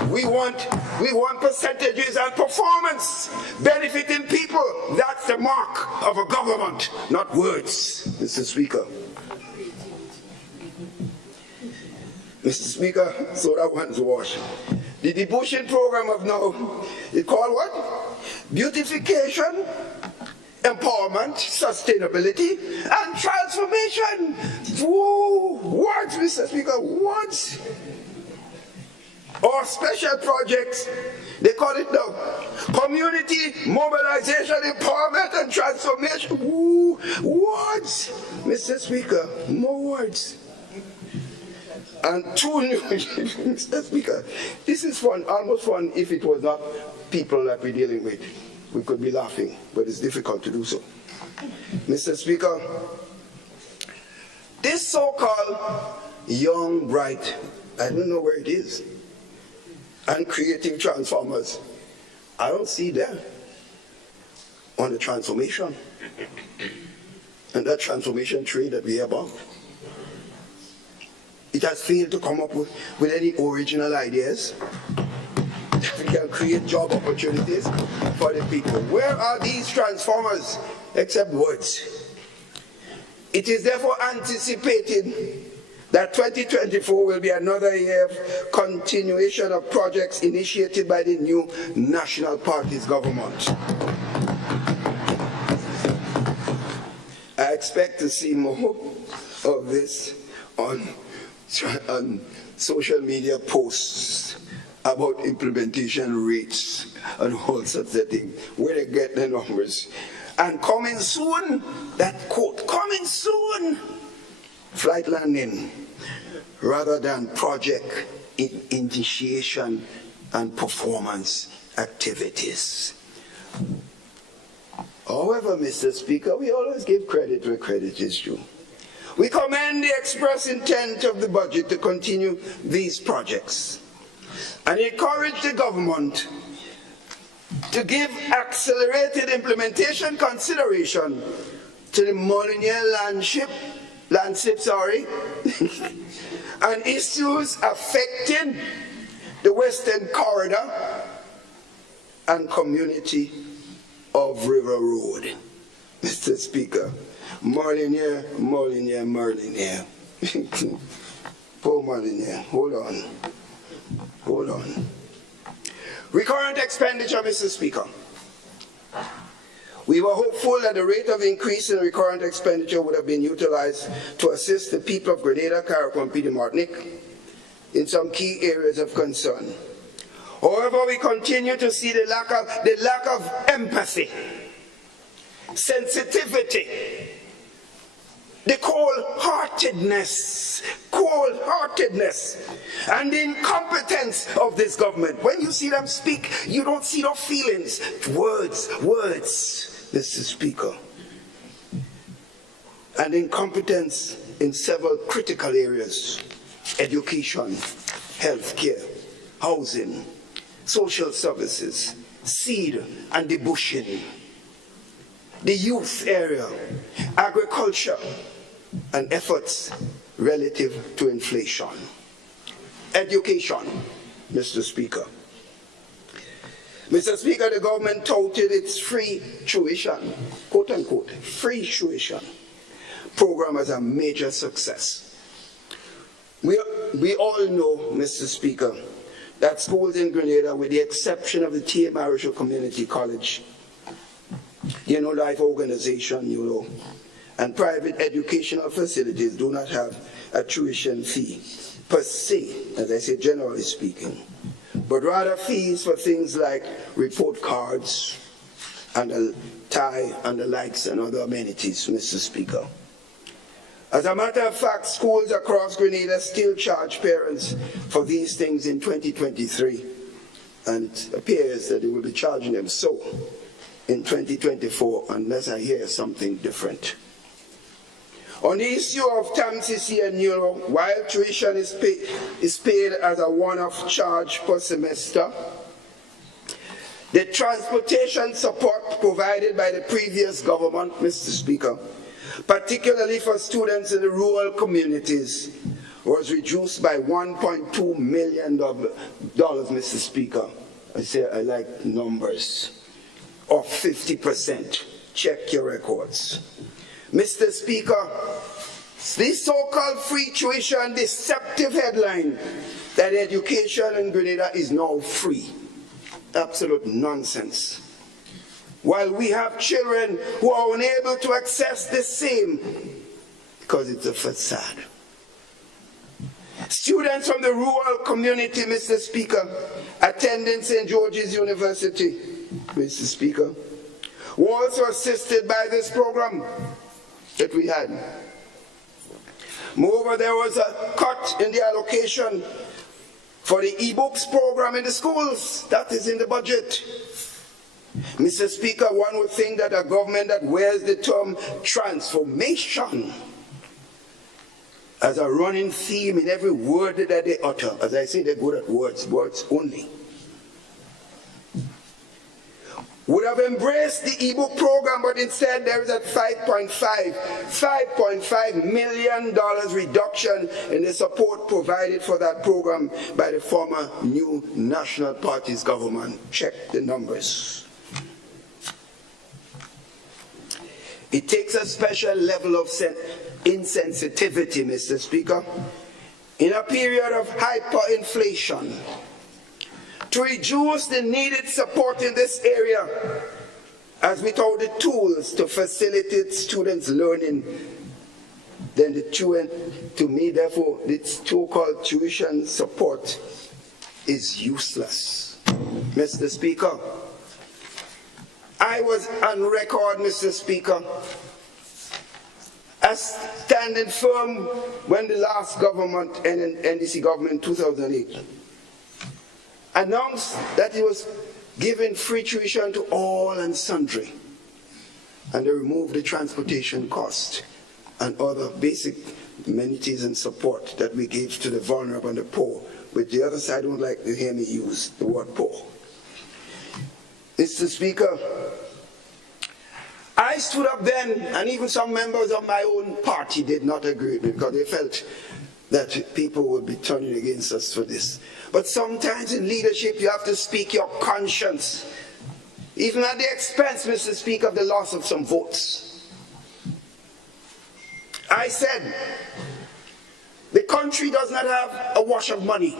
We want percentages and performance benefiting people. That's the mark of a government, not words, Mr. Speaker. Mr. Speaker, so that one's washed. The debushing program of now, it's called what? Beautification, empowerment, sustainability, and transformation. Whoa, words, Mr. Speaker, words. Or special projects, they call it now community mobilization, empowerment, and transformation. Woo, words, Mr. Speaker, more words. And 2 new, Mr. Speaker, this is fun, almost fun if it was not people that we're dealing with. We could be laughing, but it's difficult to do so. Mr. Speaker, this so-called young, bright, I don't know where it is, and creative transformers, I don't see them on the transformation. And that transformation trade that we have about. It has failed to come up with any original ideas that we can create job opportunities for the people. Where are these transformers except words? It is therefore anticipated that 2024 will be another year of continuation of projects initiated by the new National Party's government. I expect to see more of this on social media posts about implementation rates and all sorts of things, where they get the numbers. And coming soon, that quote, coming soon, flight landing, rather than project initiation and performance activities. However, Mr. Speaker, we always give credit where credit is due. We commend the express intent of the budget to continue these projects and encourage the government to give accelerated implementation consideration to the Molyneux Landship, and issues affecting the Western Corridor and community of River Road. Mr. Speaker, Molyneux. Poor Molyneux, hold on. Recurrent expenditure, Mr. Speaker. We were hopeful that the rate of increase in recurrent expenditure would have been utilized to assist the people of Grenada, Carriacou, and Petite Martinique in some key areas of concern. However, we continue to see the lack of empathy, sensitivity, the cold-heartedness, and the incompetence of this government. When you see them speak, you don't see no feelings. Words, Mr. Speaker. And incompetence in several critical areas: education, healthcare, housing, social services, seed and debushing, the youth area, agriculture, and efforts relative to inflation. Education, Mr. Speaker. Mr. Speaker, the government touted its free tuition, quote unquote, free tuition program as a major success. We all know, Mr. Speaker, that schools in Grenada, with the exception of the T.A. Marischal Community College, Life Organization, and private educational facilities do not have a tuition fee per se, as I say, generally speaking, but rather fees for things like report cards and a tie and the likes and other amenities, Mr. Speaker. As a matter of fact, schools across Grenada still charge parents for these things in 2023. And it appears that they will be charging them so in 2024 unless I hear something different. On the issue of TAMCC and Neuro, while tuition is paid as a one-off charge per semester, the transportation support provided by the previous government, Mr. Speaker, particularly for students in the rural communities, was reduced by $1.2 million, Mr. Speaker. I say I like numbers. Of 50%. Check your records. Mr. Speaker, this so-called free tuition deceptive headline that education in Grenada is now free. Absolute nonsense. While we have children who are unable to access the same because it's a facade. Students from the rural community, Mr. Speaker, attending St. George's University, Mr. Speaker, were also assisted by this program that we had. Moreover, there was a cut in the allocation for the e-books program in the schools. That is in the budget. Mr. Speaker, one would think that a government that wears the term transformation as a running theme in every word that they utter. As I say, they're good at words only. Would have embraced the e-book program, but instead there is a $5.5 million reduction in the support provided for that program by the former New National Party's government. Check the numbers. It takes a special level of insensitivity, Mr. Speaker, in a period of hyperinflation, to reduce the needed support in this area, as without the tools to facilitate students' learning, then to me, therefore, this so-called tuition support is useless. Mr. Speaker, I was on record, Mr. Speaker, as standing firm when the last government, NDC government in 2008, announced that it was giving free tuition to all and sundry, and they removed the transportation cost and other basic amenities and support that we gave to the vulnerable and the poor, but the other side don't like to hear me use the word poor. Mr. Speaker, I stood up then, and even some members of my own party did not agree with me because they felt that people would be turning against us for this. But sometimes in leadership you have to speak your conscience, even at the expense, Mr. Speaker, of the loss of some votes. I said, the country does not have a wash of money.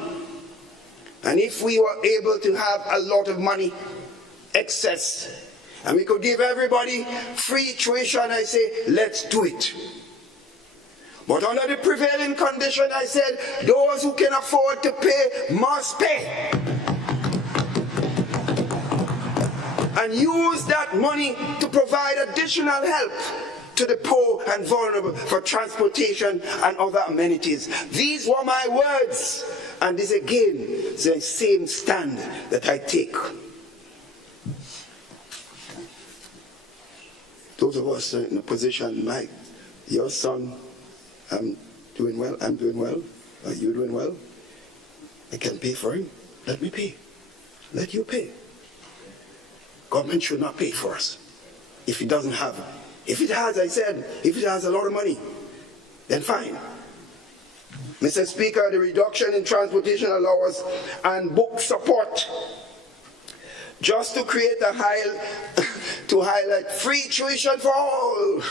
And if we were able to have a lot of money, excess, and we could give everybody free tuition, I say, let's do it. But under the prevailing condition, I said, those who can afford to pay must pay. And use that money to provide additional help to the poor and vulnerable for transportation and other amenities. These were my words. And this again is the same stand that I take. Those of us in a position like your son, I'm doing well, are you doing well? I can pay for him. Let me pay. Let you pay. Government should not pay for us if it doesn't have it. If it has, I said, if it has a lot of money, then fine. Mr. Speaker, the reduction in transportation allowance and book support, just to create to highlight free tuition for all.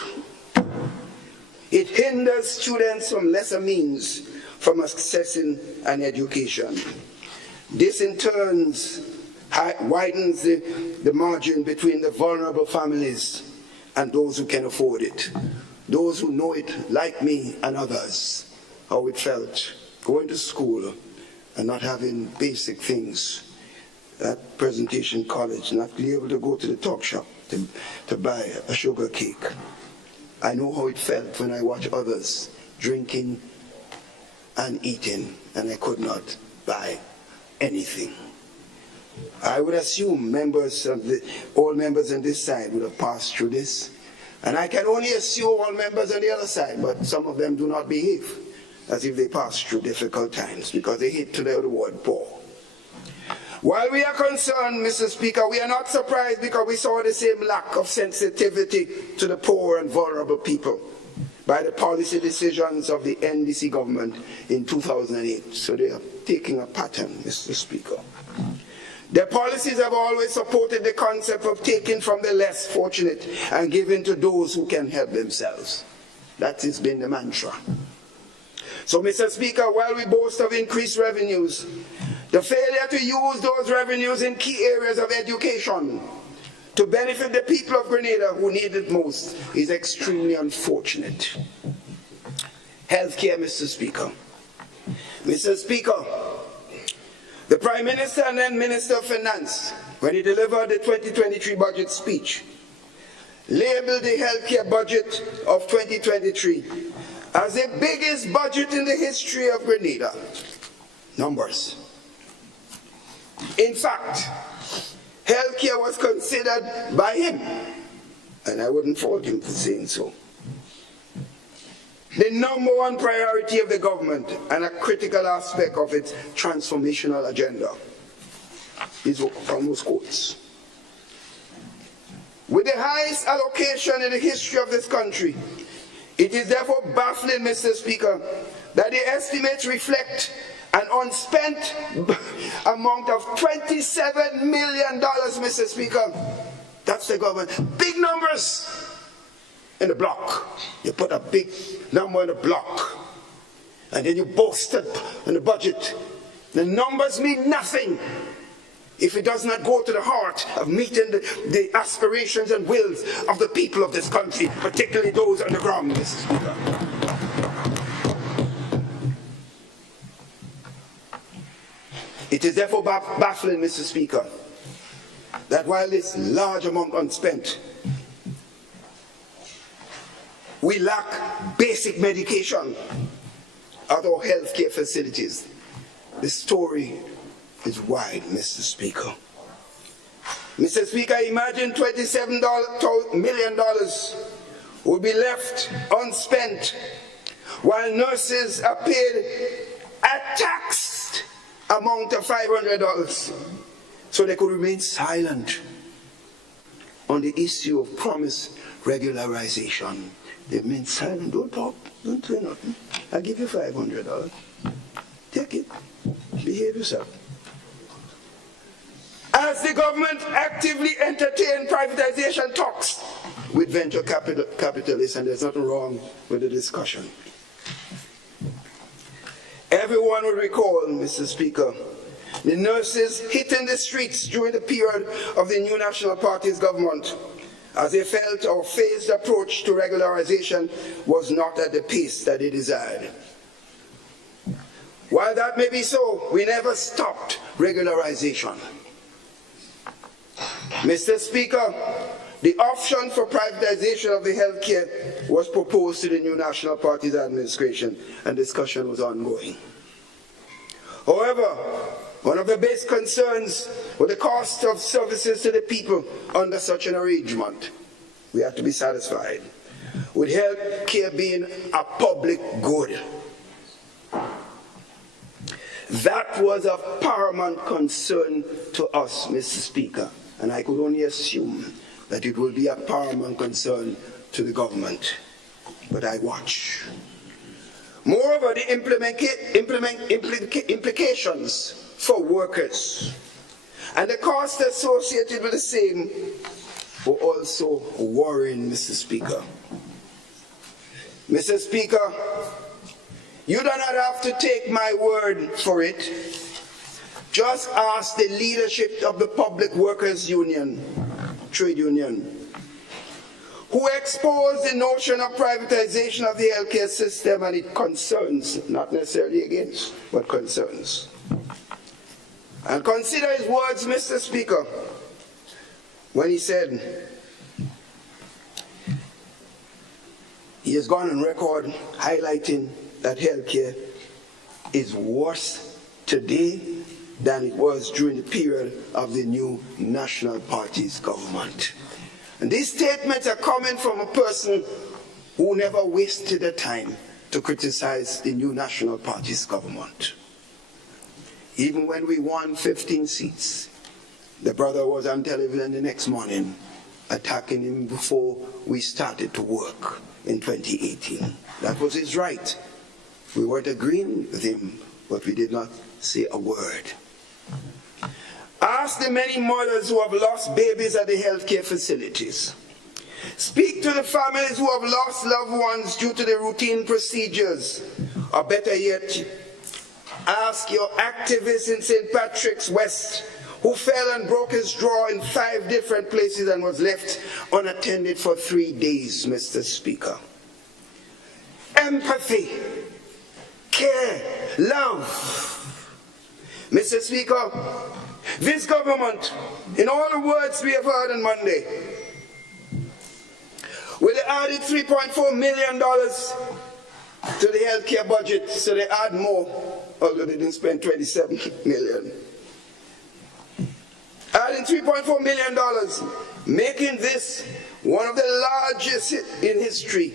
It hinders students from lesser means from accessing an education. This in turn widens the margin between the vulnerable families and those who can afford it. Those who know it, like me and others, how it felt going to school and not having basic things at Presentation College, not being able to go to the talk shop to buy a sugar cake. I know how it felt when I watched others drinking and eating, and I could not buy anything. I would assume all members on this side would have passed through this. And I can only assume all members on the other side, but some of them do not behave as if they passed through difficult times because they hate to the word poor. While we are concerned, Mr. Speaker, we are not surprised because we saw the same lack of sensitivity to the poor and vulnerable people by the policy decisions of the NDC government in 2008. So they are taking a pattern, Mr. Speaker. Their policies have always supported the concept of taking from the less fortunate and giving to those who can help themselves. That has been the mantra. So, Mr. Speaker, while we boast of increased revenues, the failure to use those revenues in key areas of education to benefit the people of Grenada who need it most is extremely unfortunate. Healthcare, Mr. Speaker. Mr. Speaker, the Prime Minister and then Minister of Finance, when he delivered the 2023 budget speech, labeled the healthcare budget of 2023 as the biggest budget in the history of Grenada. Numbers. In fact, healthcare was considered by him, and I wouldn't fault him for saying so, the number one priority of the government and a critical aspect of its transformational agenda. These were almost quotes. With the highest allocation in the history of this country, it is therefore baffling, Mr. Speaker, that the estimates reflect an unspent amount of $27 million, Mr. Speaker. That's the government. Big numbers in the block. You put a big number in the block, and then you boast it in the budget. The numbers mean nothing if it does not go to the heart of meeting the aspirations and wills of the people of this country, particularly those on the ground, Mr. Speaker. It is therefore baffling, Mr. Speaker, that while this large amount unspent, we lack basic medication at our healthcare facilities. The story is wide, Mr. Speaker. Mr. Speaker, imagine $27 million will be left unspent while nurses are paid a taxed amount of $500 so they could remain silent on the issue of promised regularization. They remain silent, don't talk, don't say nothing. I'll give you $500. Take it, behave yourself. As the government actively entertained privatization talks with venture capitalists, and there's nothing wrong with the discussion. Everyone will recall, Mr. Speaker, the nurses hitting the streets during the period of the New National Party's government, as they felt our phased approach to regularization was not at the pace that they desired. While that may be so, we never stopped regularization. Mr. Speaker, the option for privatization of the healthcare was proposed to the New National Party's administration, and discussion was ongoing. However, one of the base concerns was the cost of services to the people under such an arrangement. We have to be satisfied with health care being a public good. That was of paramount concern to us, Mr. Speaker, and I could only assume that it will be a paramount concern to the government. But I watch. Moreover, the implications for workers and the cost associated with the same were also worrying, Mr. Speaker. Mr. Speaker, you do not have to take my word for it. Just ask the leadership of the Public Workers Union, trade union, who exposed the notion of privatization of the healthcare system, and it concerns, not necessarily against, but concerns. And consider his words, Mr. Speaker, when he said, he has gone on record highlighting that healthcare is worse today than it was during the period of the new National Party's government. And these statements are coming from a person who never wasted the time to criticize the new National Party's government. Even when we won 15 seats, the brother was on television the next morning attacking him before we started to work in 2018. That was his right. We weren't agreeing with him, but we did not say a word. Ask the many mothers who have lost babies at the healthcare facilities. Speak to the families who have lost loved ones due to the routine procedures. Or better yet, ask your activist in St. Patrick's West who fell and broke his jaw in 5 different places and was left unattended for 3 days, Mr. Speaker. Empathy, care, love. Mr. Speaker, this government, in all the words we have heard on Monday, with the added $3.4 million to the healthcare budget, so they add more, although they didn't spend $27 million. Adding $3.4 million, making this one of the largest in history.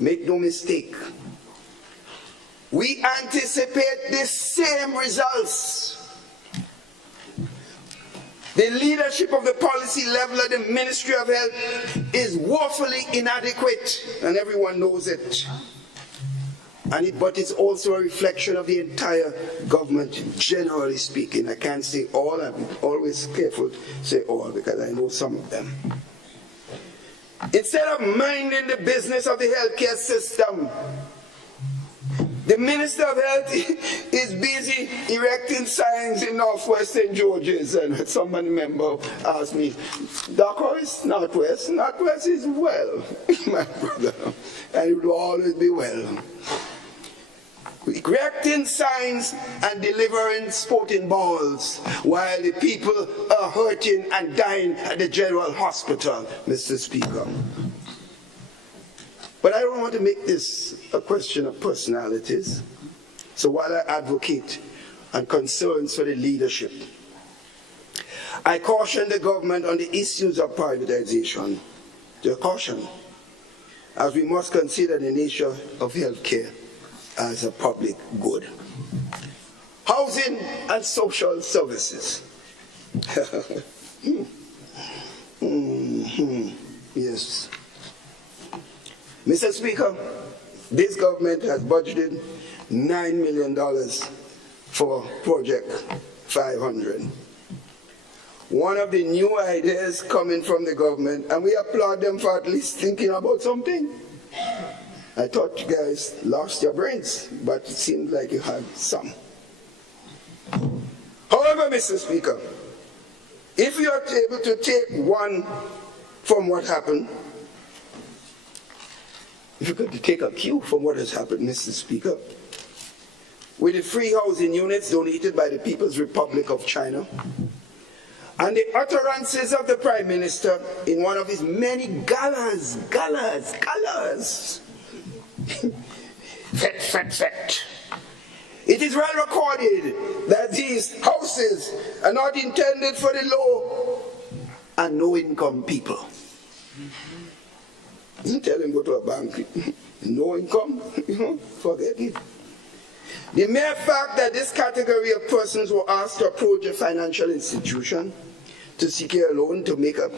Make no mistake. We anticipate the same results. The leadership of the policy level at the Ministry of Health is woefully inadequate, and everyone knows it. But it's also a reflection of the entire government, generally speaking. I can't say all, I'm always careful to say all because I know some of them. Instead of minding the business of the healthcare system, the Minister of Health is busy erecting signs in Northwest St. George's, and somebody member asked me, Doc, is Northwest? Northwest is well, my brother, and it will always be well. Erecting signs and delivering sporting balls while the people are hurting and dying at the General Hospital, Mr. Speaker. But I don't want to make this a question of personalities. So while I advocate and concerns for the leadership, I caution the government on the issues of privatization. The caution, as we must consider the nature of healthcare as a public good. Housing and social services. Yes. Mr. Speaker, this government has budgeted $9 million for Project 500. One of the new ideas coming from the government, and we applaud them for at least thinking about something. I thought you guys lost your brains, but it seemed like you had some. However, Mr. Speaker, if you are able to take one from what happened, if you could take a cue from what has happened, Mr. Speaker, with the free housing units donated by the People's Republic of China, and the utterances of the Prime Minister in one of his many galas, fet. It is well recorded that these houses are not intended for the low and no income people. Tell him go to a bank, no income, forget it. The mere fact that this category of persons were asked to approach a financial institution to secure a loan to make up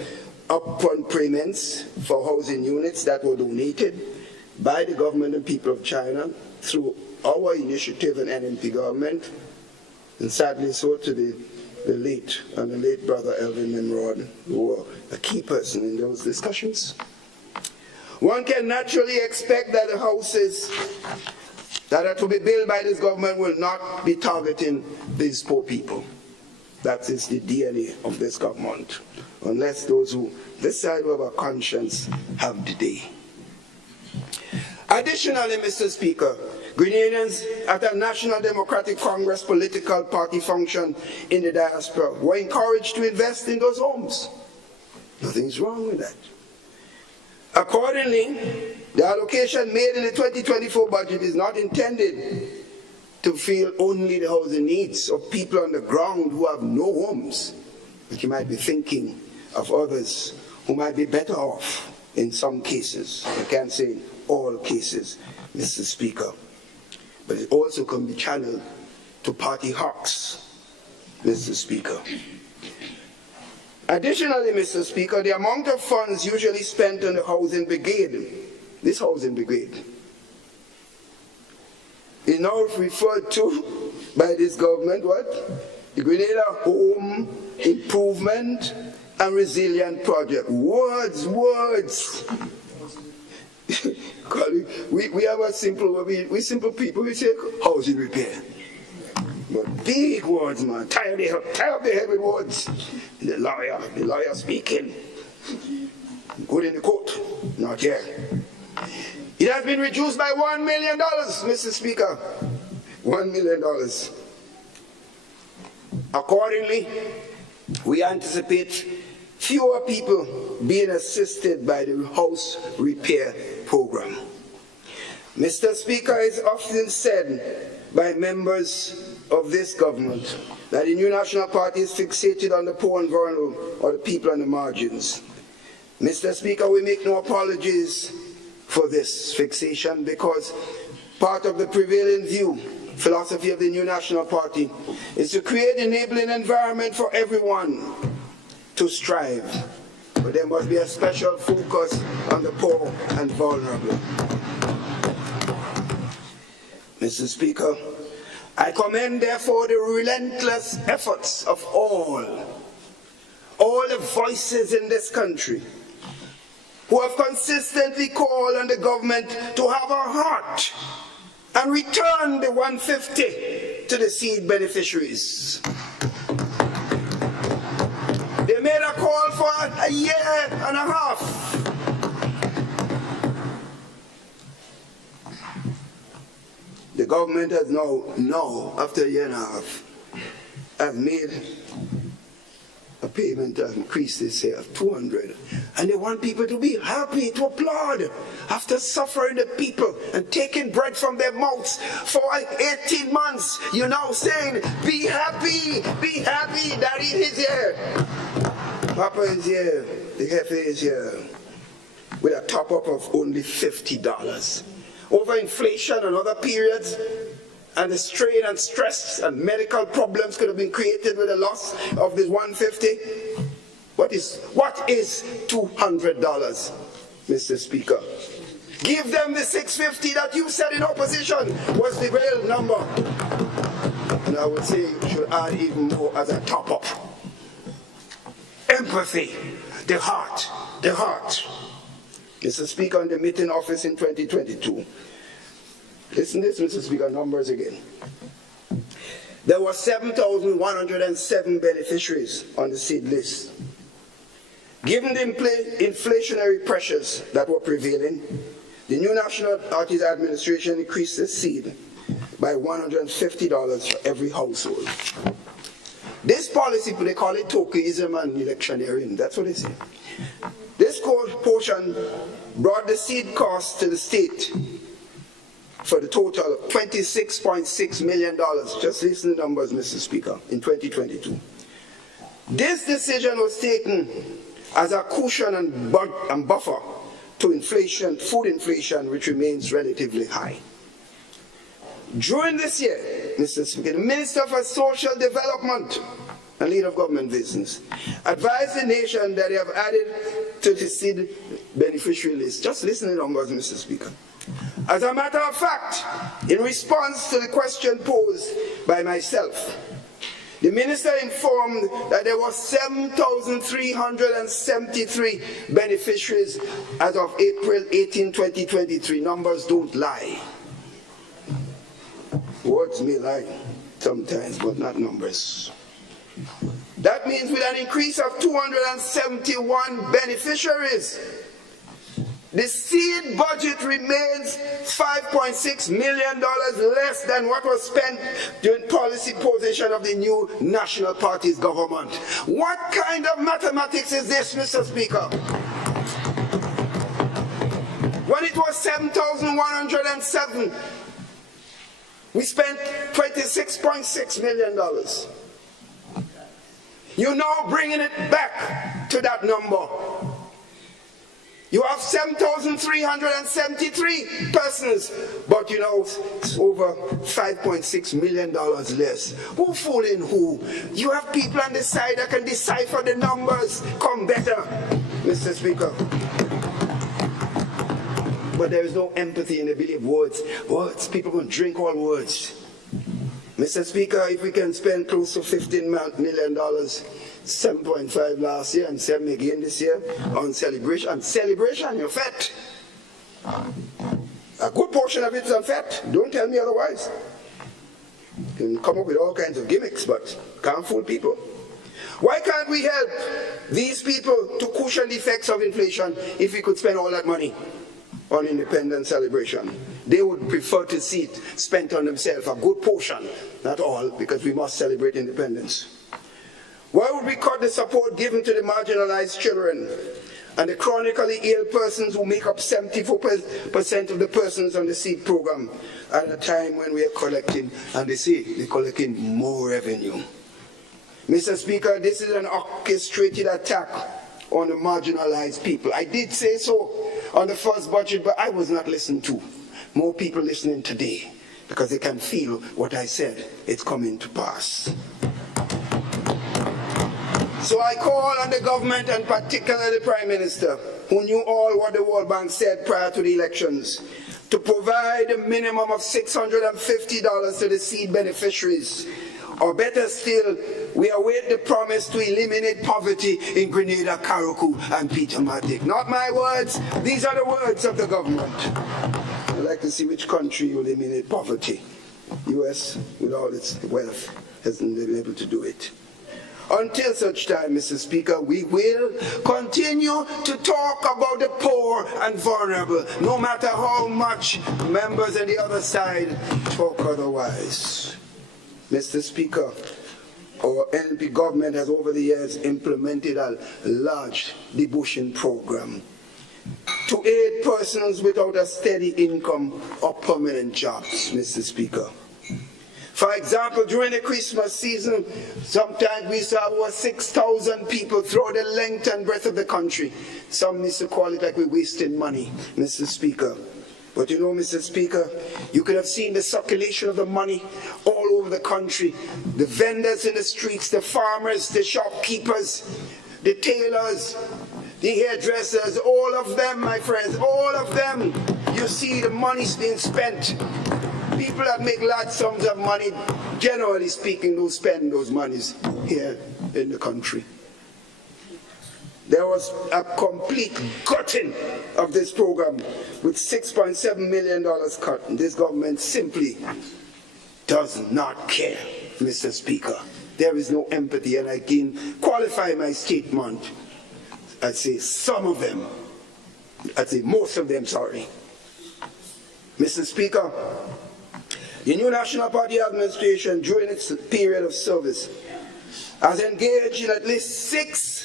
upfront payments for housing units that were donated by the government and people of China through our initiative and NNP government, and sadly so to the late brother Elvin Nimrod, who were a key person in those discussions. One can naturally expect that the houses that are to be built by this government will not be targeting these poor people. That is the DNA of this government, unless those who decide to have a conscience have the day. Additionally, Mr. Speaker, Grenadians at a National Democratic Congress political party function in the diaspora were encouraged to invest in those homes. Nothing's wrong with that. Accordingly, the allocation made in the 2024 budget is not intended to fulfill only the housing needs of people on the ground who have no homes, but you might be thinking of others who might be better off in some cases. I can't say all cases, Mr. Speaker, but it also can be channeled to party hawks, Mr. Speaker. Additionally, Mr. Speaker, the amount of funds usually spent on the housing brigade, this housing brigade, is now referred to by this government, what? The Grenada Home Improvement and Resilient Project. Words. we have a simple, we simple people, we say housing repair. But big words, man. Tie up the head with words. The lawyer speaking. Good in the court, not here. It has been reduced by $1 million, Mr. Speaker. $1 million. Accordingly, we anticipate fewer people being assisted by the house repair program. Mr. Speaker, it's often said by members of this government that the new National Party is fixated on the poor and vulnerable or the people on the margins. Mr. Speaker, we make no apologies for this fixation because part of the prevailing philosophy of the new National Party is to create an enabling environment for everyone to strive. But there must be a special focus on the poor and vulnerable. Mr. Speaker, I commend therefore the relentless efforts of all the voices in this country who have consistently called on the government to have a heart and return the 150 to the seed beneficiaries. They made a call for a year and a half. The government has now, after a year and a half, have made a payment to increase this here of 200. And they want people to be happy, to applaud, after suffering the people and taking bread from their mouths for 18 months. You're now saying, be happy, Daddy is here. Papa is here, the Jefe is here, with a top-up of only $50. Over inflation and other periods, and the strain and stress and medical problems could have been created with the loss of this 150. What is $200, Mr. Speaker? Give them the 650 that you said in opposition was the real number. And I would say you should add even more as a top-up. Empathy, the heart. Mr. Speaker, in the meeting office in 2022, listen to this, Mr. Speaker, numbers again. There were 7,107 beneficiaries on the seed list. Given the inflationary pressures that were prevailing, the new National Party's administration increased the seed by $150 for every household. This policy, they call it tokenism and electioneering. That's what they say. This portion brought the seed cost to the state for the total of $26.6 million. Just listen to the numbers, Mr. Speaker, in 2022. This decision was taken as a cushion and buffer to inflation, food inflation, which remains relatively high. During this year, Mr. Speaker, the Minister for Social Development and Leader of Government Business advised the nation that they have added to the seed beneficiary list. Just listen to the numbers, Mr. Speaker. As a matter of fact, in response to the question posed by myself, the minister informed that there were 7,373 beneficiaries as of April 18, 2023. Numbers don't lie. Words may lie sometimes, but not numbers. That means with an increase of 271 beneficiaries, the seed budget remains $5.6 million less than what was spent during policy position of the new National Party's government. What kind of mathematics is this, Mr. Speaker? When it was 7,107, we spent $26.6 million. You're now bringing it back to that number. You have 7,373 persons, but you know, it's over $5.6 million less. Who fooling who? You have people on the side that can decipher the numbers. Come better, Mr. Speaker. But there is no empathy in the belief words. Words, people can drink all words. Mr. Speaker, if we can spend close to $15 million, 7.5 last year and 7 again this year on celebration, your fete. A good portion of it is on fete. Don't tell me otherwise. You can come up with all kinds of gimmicks, but can't fool people. Why can't we help these people to cushion the effects of inflation if we could spend all that money on independence celebration? They would prefer to see it spent on themselves, a good portion, not all, because we must celebrate independence. Why would we cut the support given to the marginalized children and the chronically ill persons who make up 74% of the persons on the SEED program at a time when we are collecting, and they say they're collecting more revenue? Mr. Speaker, this is an orchestrated attack on the marginalized people. I did say so on the first budget, but I was not listened to. More people listening today because they can feel what I said. It's coming to pass. So I call on the government, and particularly the Prime Minister, who knew all what the World Bank said prior to the elections, to provide a minimum of $650 to the SEED beneficiaries. Or better still, we await the promise to eliminate poverty in Grenada, Karakou, and Peter Matic. Not my words, these are the words of the government. I'd like to see which country will eliminate poverty. US, with all its wealth, hasn't been able to do it. Until such time, Mr. Speaker, we will continue to talk about the poor and vulnerable, no matter how much members on the other side talk otherwise. Mr. Speaker, our NP government has over the years implemented a large debushing program to aid persons without a steady income or permanent jobs, Mr. Speaker. For example, during the Christmas season, sometimes we saw over 6,000 people throughout the length and breadth of the country. Some used to call it like we're wasting money, Mr. Speaker. But you know, Mr. Speaker, you could have seen the circulation of the money all over the country. The vendors in the streets, the farmers, the shopkeepers, the tailors, the hairdressers, all of them, my friends, all of them, you see the money's being spent. People that make large sums of money, generally speaking, don't spend those monies here in the country. There was a complete gutting of this program with $6.7 million cut. And this government simply does not care, Mr. Speaker. There is no empathy, and I can qualify my statement. I'd say some of them, I'd say most of them, sorry. Mr. Speaker, the new National Party administration, during its period of service, has engaged in at least 6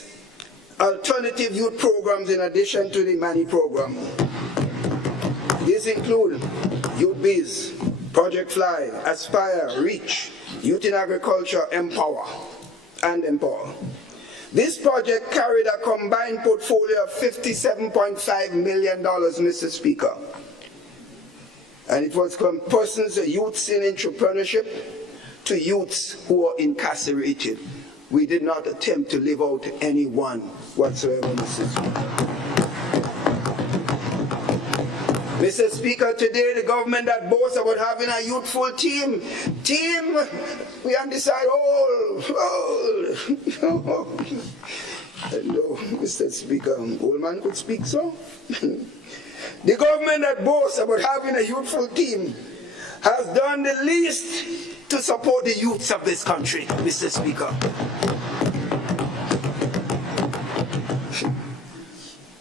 alternative youth programs in addition to the MANI program. These include Youth Biz, Project Fly, Aspire, Reach, Youth in Agriculture, Empower. This project carried a combined portfolio of $57.5 million, Mr. Speaker. And it was from persons, youths in entrepreneurship, to youths who are incarcerated. We did not attempt to leave out anyone whatsoever, Mr. Speaker. Mr. Speaker, today the government that boasts about having a youthful team, we decide old. No, Mr. Speaker, old man could speak so. The government that boasts about having a youthful team has done the least to support the youths of this country, Mr. Speaker.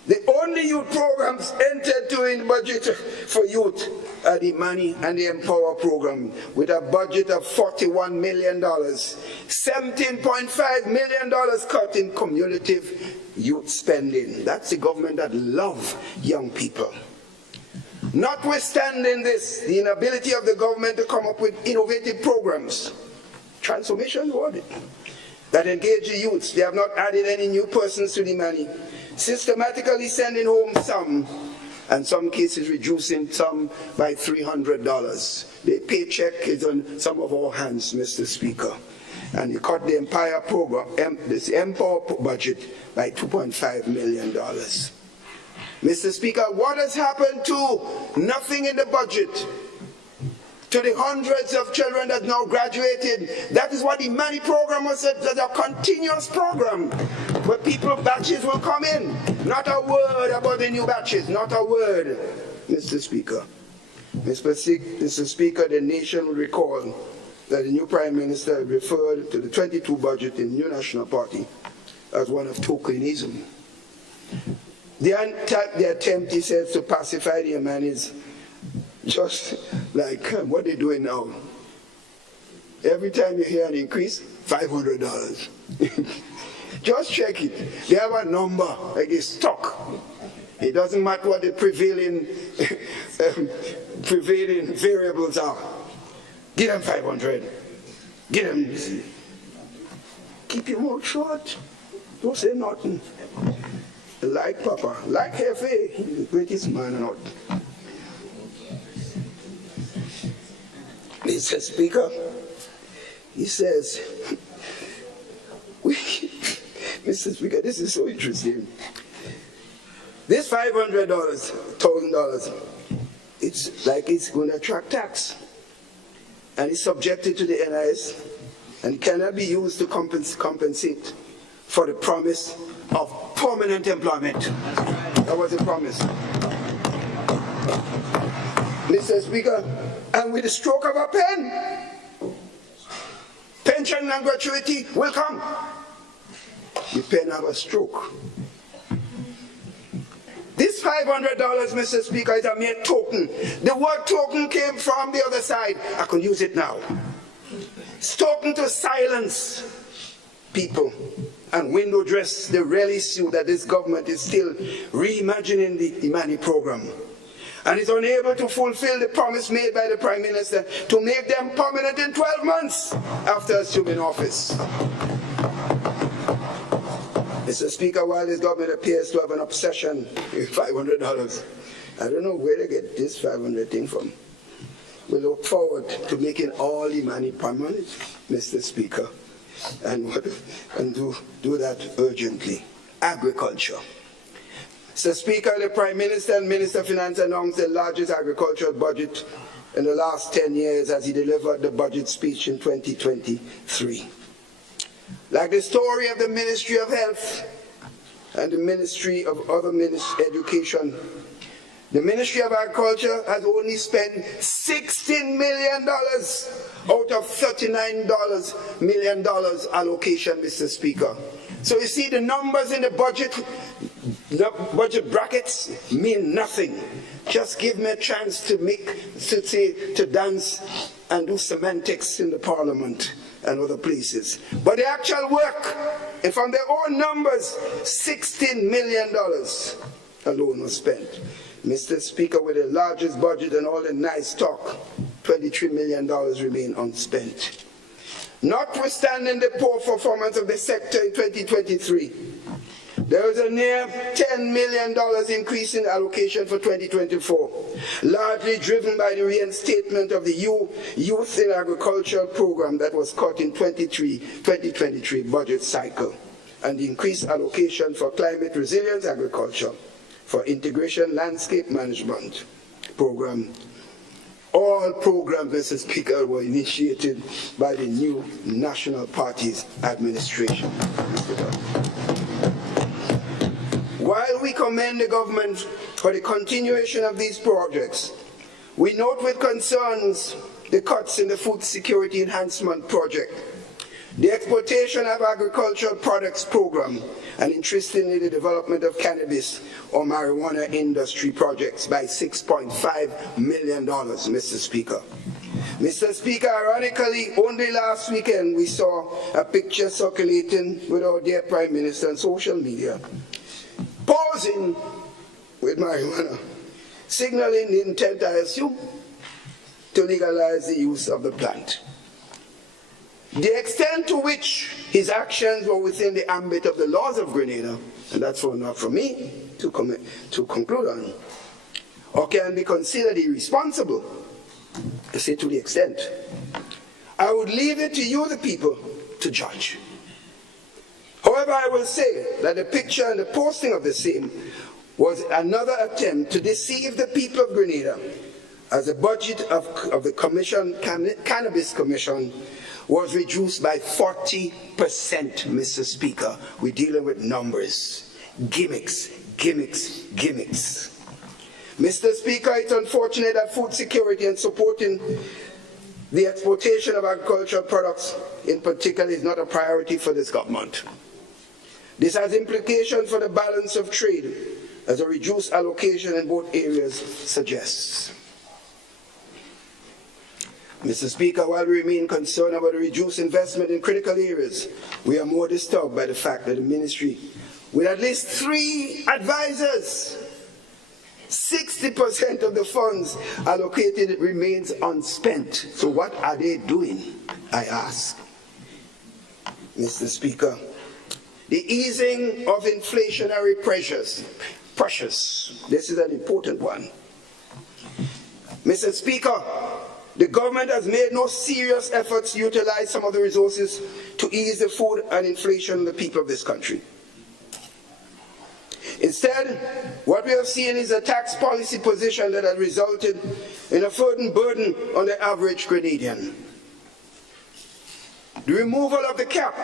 The only youth programs entered to in budget for youth are the MANI and the Empower program, with a budget of $41 million, $17.5 million cut in cumulative youth spending. That's the government that loves young people. Notwithstanding this, the inability of the government to come up with innovative programs, transformation audit, that engage the youths, they have not added any new persons to the money, systematically sending home some, and some cases reducing some by $300. The paycheck is on some of our hands, Mr. Speaker. And they cut the Empower program, this Empower budget by $2.5 million. Mr. Speaker, what has happened to nothing in the budget? To the hundreds of children that now graduated. That is what the money program was, a continuous program where people, batches will come in. Not a word about the new batches, not a word, Mr. Speaker. Mr. Speaker, the nation will recall that the new Prime Minister referred to the 22 budget in the New National Party as one of tokenism. The attempt, he says, to pacify the man is just like what they're doing now. Every time you hear an increase, $500. Just check it. They have a number, like a stock. It doesn't matter what the prevailing variables are. Give them 500. Give them. Keep your mouth shut. Don't say nothing. Like Papa, like Hefe, he's the greatest man on earth. Mr. Speaker, he says, Mr. Speaker, this is so interesting. This $500, $1,000, it's like it's going to attract tax. And it's subjected to the NIS and cannot be used to compensate for the promise of permanent employment. That was the promise. Mr. Speaker, and with the stroke of a pen, pension and gratuity will come. The pen have a stroke. This $500, Mr. Speaker, is a mere token. The word token came from the other side. I can use it now. It's token to silence people and window dress the real issue that this government is still reimagining the Imani program. And is unable to fulfill the promise made by the Prime Minister to make them permanent in 12 months after assuming office. Mr. Speaker, while this government appears to have an obsession with $500, I don't know where they get this 500 thing from. We look forward to making all the money permanent, Mr. Speaker, and do that urgently. Agriculture. Mr. Speaker, the Prime Minister and Minister of Finance announced the largest agricultural budget in the last 10 years as he delivered the budget speech in 2023. Like the story of the Ministry of Health and the Ministry of Education, the Ministry of Agriculture has only spent $16 million out of $39 million allocation, Mr. Speaker. So you see, the numbers in the budget brackets mean nothing. Just give me a chance to dance and do semantics in the Parliament and other places. But the actual work, and from their own numbers, $16 million alone was spent. Mr. Speaker, with the largest budget and all the nice talk, $23 million remain unspent. Notwithstanding the poor performance of the sector in 2023, there was a near $10 million increase in allocation for 2024, largely driven by the reinstatement of the Youth in Agriculture program that was cut in 2023 budget cycle, and the increased allocation for climate resilience agriculture, for integration landscape management program. All programs, Mr. Speaker, were initiated by the new National Party's administration. While we commend the government for the continuation of these projects, we note with concerns the cuts in the Food Security Enhancement Project, the Exportation of Agricultural Products Program, and interestingly the development of cannabis or marijuana industry projects by $6.5 million, Mr. Speaker. Mr. Speaker, ironically, only last weekend we saw a picture circulating with our dear Prime Minister on social media, posing with marijuana signaling the intent, I assume, to legalize the use of the plant. The extent to which his actions were within the ambit of the laws of Grenada, and that's not for me to conclude on, or can be considered irresponsible, to say to the extent, I would leave it to you, the people, to judge. However, I will say that the picture and the posting of the same was another attempt to deceive the people of Grenada, as the budget of the commission, Cannabis Commission, was reduced by 40%, Mr. Speaker. We're dealing with numbers, gimmicks, gimmicks, gimmicks. Mr. Speaker, it's unfortunate that food security and supporting the exportation of agricultural products in particular is not a priority for this government. This has implications for the balance of trade, as a reduced allocation in both areas suggests. Mr. Speaker, while we remain concerned about the reduced investment in critical areas, we are more disturbed by the fact that the ministry, with at least 3 advisors, 60% of the funds allocated remains unspent. So what are they doing, I ask? Mr. Speaker, the easing of inflationary pressures, this is an important one. Mr. Speaker, the government has made no serious efforts to utilize some of the resources to ease the food and inflation of the people of this country. Instead, what we have seen is a tax policy position that has resulted in a further burden on the average Grenadian. The removal of the cap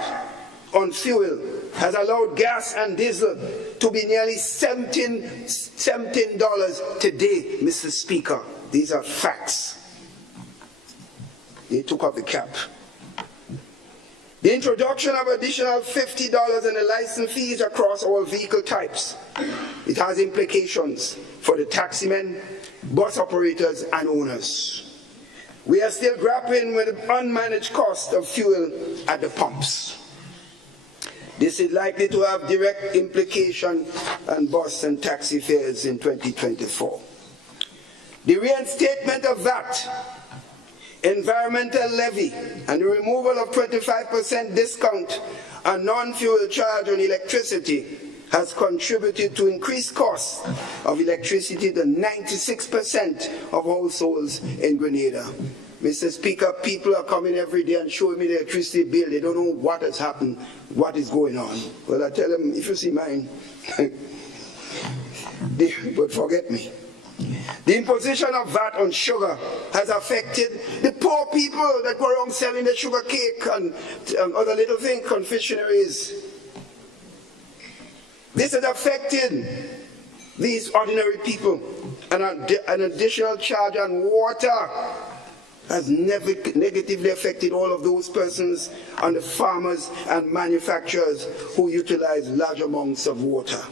on fuel has allowed gas and diesel to be nearly $17 today, Mr. Speaker. These are facts. They took off the cap. The introduction of additional $50 in the license fees across all vehicle types. It has implications for the taximen, bus operators, and owners. We are still grappling with the unmanaged cost of fuel at the pumps. This is likely to have direct implication on bus and taxi fares in 2024. The reinstatement of VAT, environmental levy, and the removal of 25% discount on non-fuel charge on electricity has contributed to increased costs of electricity to 96% of households in Grenada. Mr. Speaker, people are coming every day and showing me the electricity bill. They don't know what has happened, what is going on. Well, I tell them, if you see mine, but forget me. The imposition of VAT on sugar has affected the poor people that go around selling the sugar cake and other little things, confectionaries. This has affected these ordinary people. And an additional charge on water has negatively affected all of those persons and the farmers and manufacturers who utilize large amounts of water.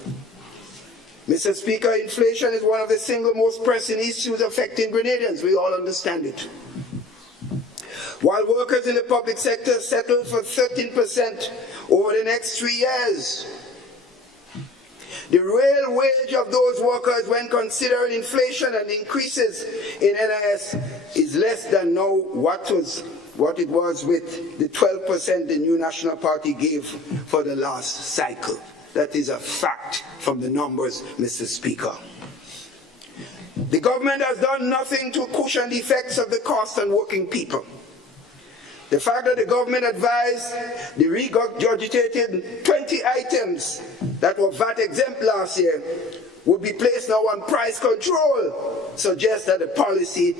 Mr. Speaker, inflation is one of the single most pressing issues affecting Grenadians. We all understand it. While workers in the public sector settle for 13% over the next 3 years, the real wage of those workers, when considering inflation and increases in NIS, is less than now what it was with the 12% the New National Party gave for the last cycle. That is a fact from the numbers, Mr. Speaker. The government has done nothing to cushion the effects of the cost on working people. The fact that the government advised the regurgitated 20 items that were VAT exempt last year would be placed now on price control suggests that the policy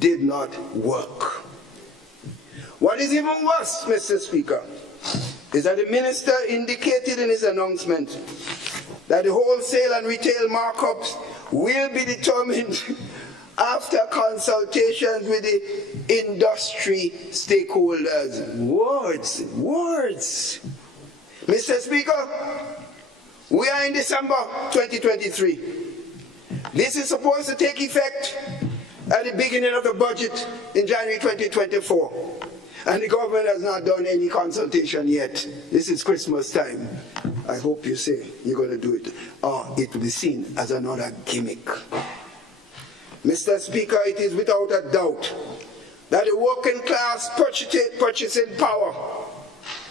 did not work. What is even worse, Mr. Speaker, is that the minister indicated in his announcement that the wholesale and retail markups will be determined after consultations with the industry stakeholders. Words. Mr. Speaker, we are in December 2023. This is supposed to take effect at the beginning of the budget in January 2024. And the government has not done any consultation yet. This is Christmas time. I hope you say you're going to do it. Or it will be seen as another gimmick. Mr. Speaker, it is without a doubt that the working class purchasing power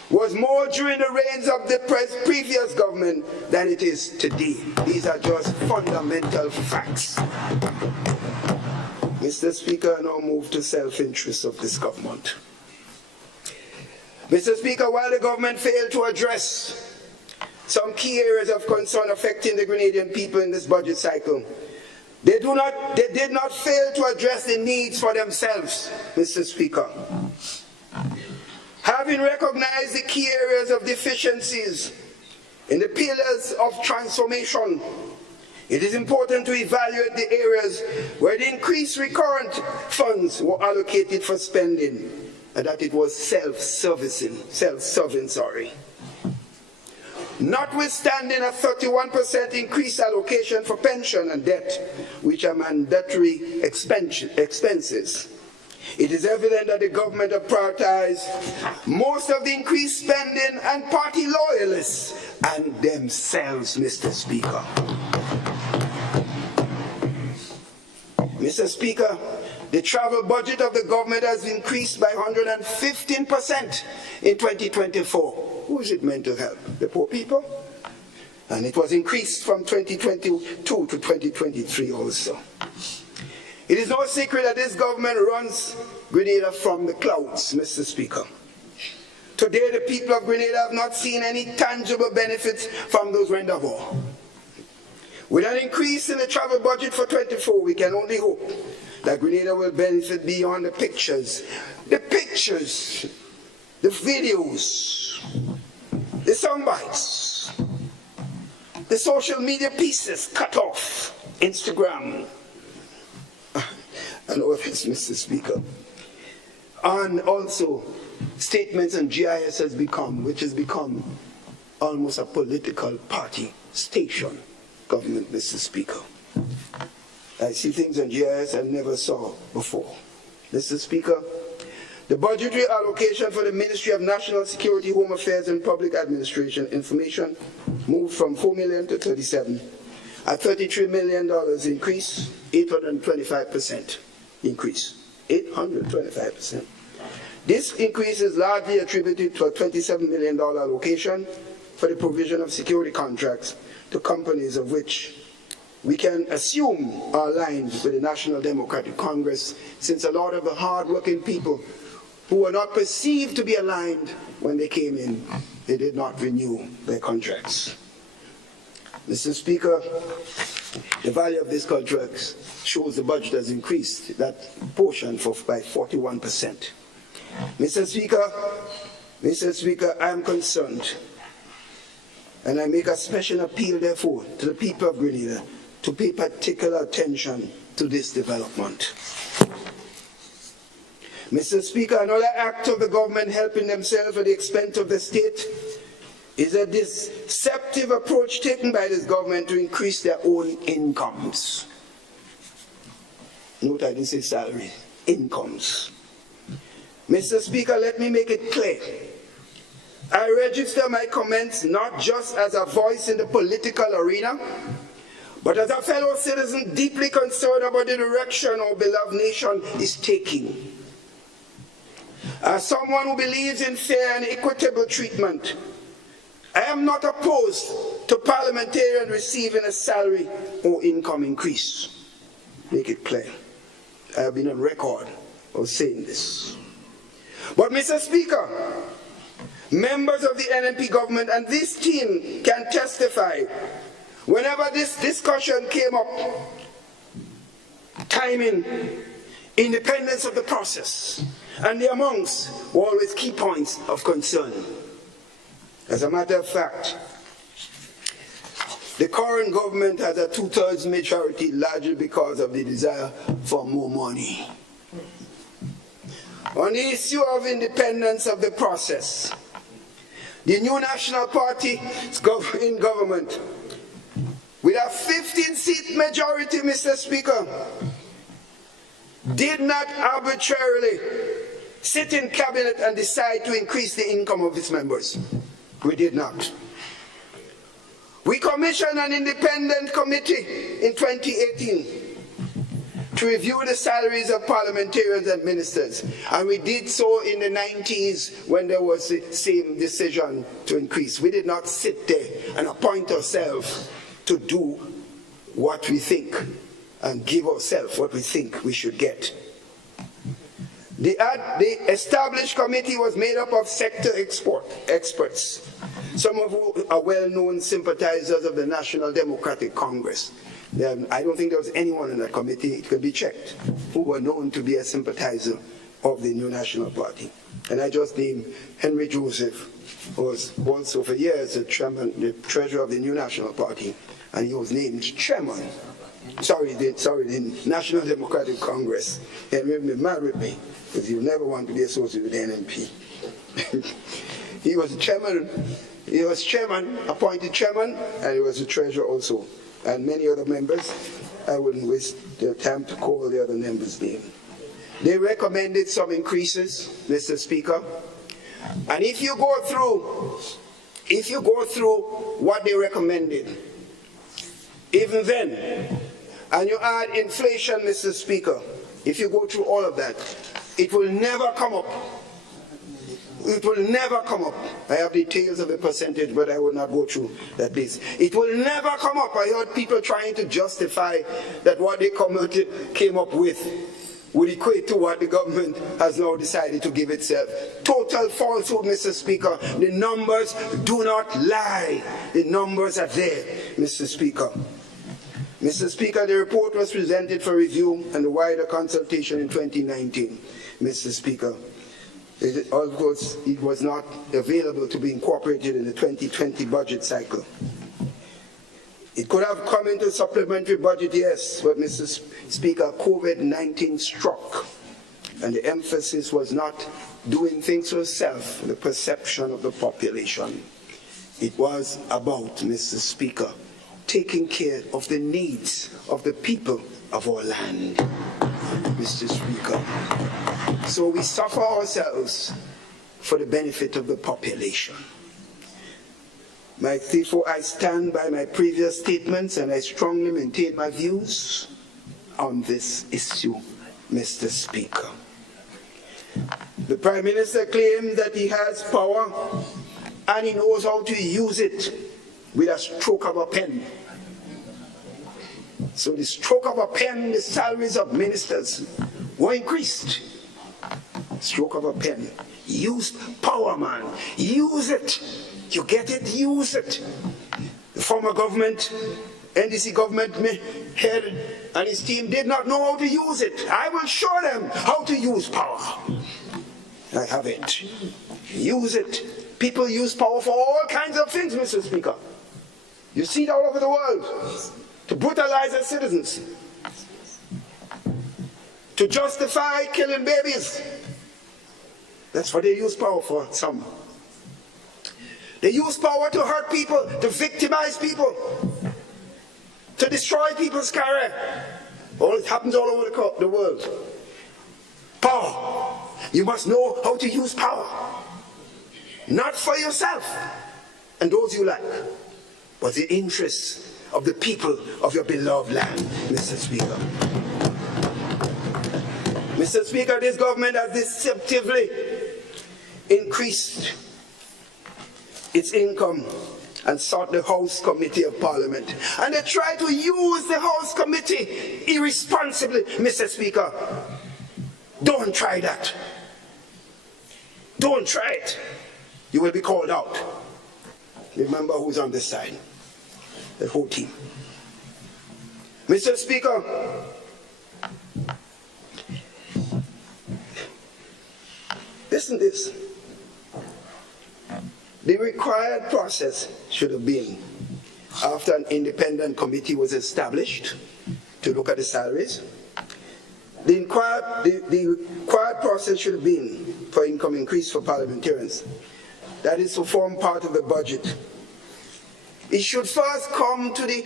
was more during the reigns of the previous government than it is today. These are just fundamental facts. Mr. Speaker, I now move to self-interest of this government. Mr. Speaker, while the government failed to address some key areas of concern affecting the Grenadian people in this budget cycle, they did not fail to address the needs for themselves, Mr. Speaker. Having recognized the key areas of deficiencies in the pillars of transformation, it is important to evaluate the areas where the increased recurrent funds were allocated for spending and that it was self-serving. Notwithstanding a 31% increased allocation for pension and debt, which are mandatory expenses, it is evident that the government have prioritized most of the increased spending and party loyalists and themselves, Mr. Speaker. Mr. Speaker, the travel budget of the government has increased by 115% in 2024. Who is it meant to help? The poor people? And it was increased from 2022 to 2023 also. It is no secret that this government runs Grenada from the clouds, Mr. Speaker. Today, the people of Grenada have not seen any tangible benefits from those rendezvous. With an increase in the travel budget for 24, we can only hope that Grenada will benefit beyond the pictures, the videos, the soundbites, the social media pieces cut off, Instagram, and all this, Mr. Speaker. And also, statements on GIS which has become almost a political party station government, Mr. Speaker. I see things on GIS I never saw before. Mr. Speaker, the budgetary allocation for the Ministry of National Security, Home Affairs and Public Administration Information moved from $4 million to $37. A $33 million increase, 825% increase. 825%. This increase is largely attributed to a $27 million allocation for the provision of security contracts to companies of which we can assume are aligned with the National Democratic Congress, since a lot of the hard-working people who were not perceived to be aligned when they came in, they did not renew their contracts. Mr. Speaker, the value of these contracts shows the budget has increased that portion by 41%. Mr. Speaker, I am concerned, and I make a special appeal, therefore, to the people of Grenada to pay particular attention to this development. Mr. Speaker, another act of the government helping themselves at the expense of the state is a deceptive approach taken by this government to increase their own incomes. Note I didn't say salary, incomes. Mr. Speaker, let me make it clear. I register my comments not just as a voice in the political arena, but as a fellow citizen deeply concerned about the direction our beloved nation is taking. As someone who believes in fair and equitable treatment, I am not opposed to parliamentarians receiving a salary or income increase. Make it clear. I have been on record of saying this. But Mr. Speaker, members of the NNP government and this team can testify, whenever this discussion came up, timing, independence of the process, and the amounts were always key points of concern. As a matter of fact, the current government has a 2/3 majority largely because of the desire for more money. On the issue of independence of the process, the new National Party in government, with a 15-seat majority, Mr. Speaker, did not arbitrarily sit in cabinet and decide to increase the income of its members. We did not. We commissioned an independent committee in 2018 to review the salaries of parliamentarians and ministers. And we did so in the 90s when there was the same decision to increase. We did not sit there and appoint ourselves to do what we think and give ourselves what we think we should get. The established committee was made up of sector experts, some of whom are well-known sympathizers of the National Democratic Congress. I don't think there was anyone in that committee, it could be checked, who were known to be a sympathizer of the New National Party. And I just named Henry Joseph, who was also for years the treasurer of the New National Party, and he was named chairman. The National Democratic Congress. Henry will be mad with me, because he would never want to be associated with the NNP. He was chairman, appointed chairman, and he was the treasurer also. And many other members, I wouldn't waste the time to call the other members' name. They recommended some increases, Mr. Speaker. And if you go through what they recommended, even then, and you add inflation, Mr. Speaker, if you go through all of that, it will never come up. It will never come up. I have details of the percentage, but I will not go through that list. It will never come up. I heard people trying to justify that what they came up with would equate to what the government has now decided to give itself. Total falsehood, Mr. Speaker. The numbers do not lie. The numbers are there, Mr. Speaker. Mr. Speaker, the report was presented for review and a wider consultation in 2019, Mr. Speaker. Of course, it was not available to be incorporated in the 2020 budget cycle. It could have come into supplementary budget, yes, but Mr. Speaker, COVID-19 struck, and the emphasis was not doing things for self, the perception of the population. It was about, Mr. Speaker, taking care of the needs of the people of our land, Mr. Speaker. So we suffer ourselves for the benefit of the population. Therefore, I stand by my previous statements and I strongly maintain my views on this issue, Mr. Speaker. The Prime Minister claims that he has power and he knows how to use it with a stroke of a pen. So the stroke of a pen, the salaries of ministers were increased. Stroke of a pen. Use power, man. Use it. You get it? Use it. The former government, NDC government head and his team did not know how to use it. I will show them how to use power. I have it. Use it. People use power for all kinds of things, Mr. Speaker. You see it all over the world. To brutalize their citizens. To justify killing babies. That's what they use power for, some. They use power to hurt people, to victimize people, to destroy people's career. It happens all over the world. Power. You must know how to use power. Not for yourself and those you like, but the interests of the people of your beloved land, Mr. Speaker. Mr. Speaker, this government has deceptively increased its income and sought the House Committee of Parliament. And they try to use the House Committee irresponsibly, Mr. Speaker. Don't try that. Don't try it. You will be called out. Remember who's on this side. The whole team. Mr. Speaker, listen to this. The required process should have been, after an independent committee was established to look at the salaries, the required process should have been for income increase for parliamentarians. That is to form part of the budget. It should first come to the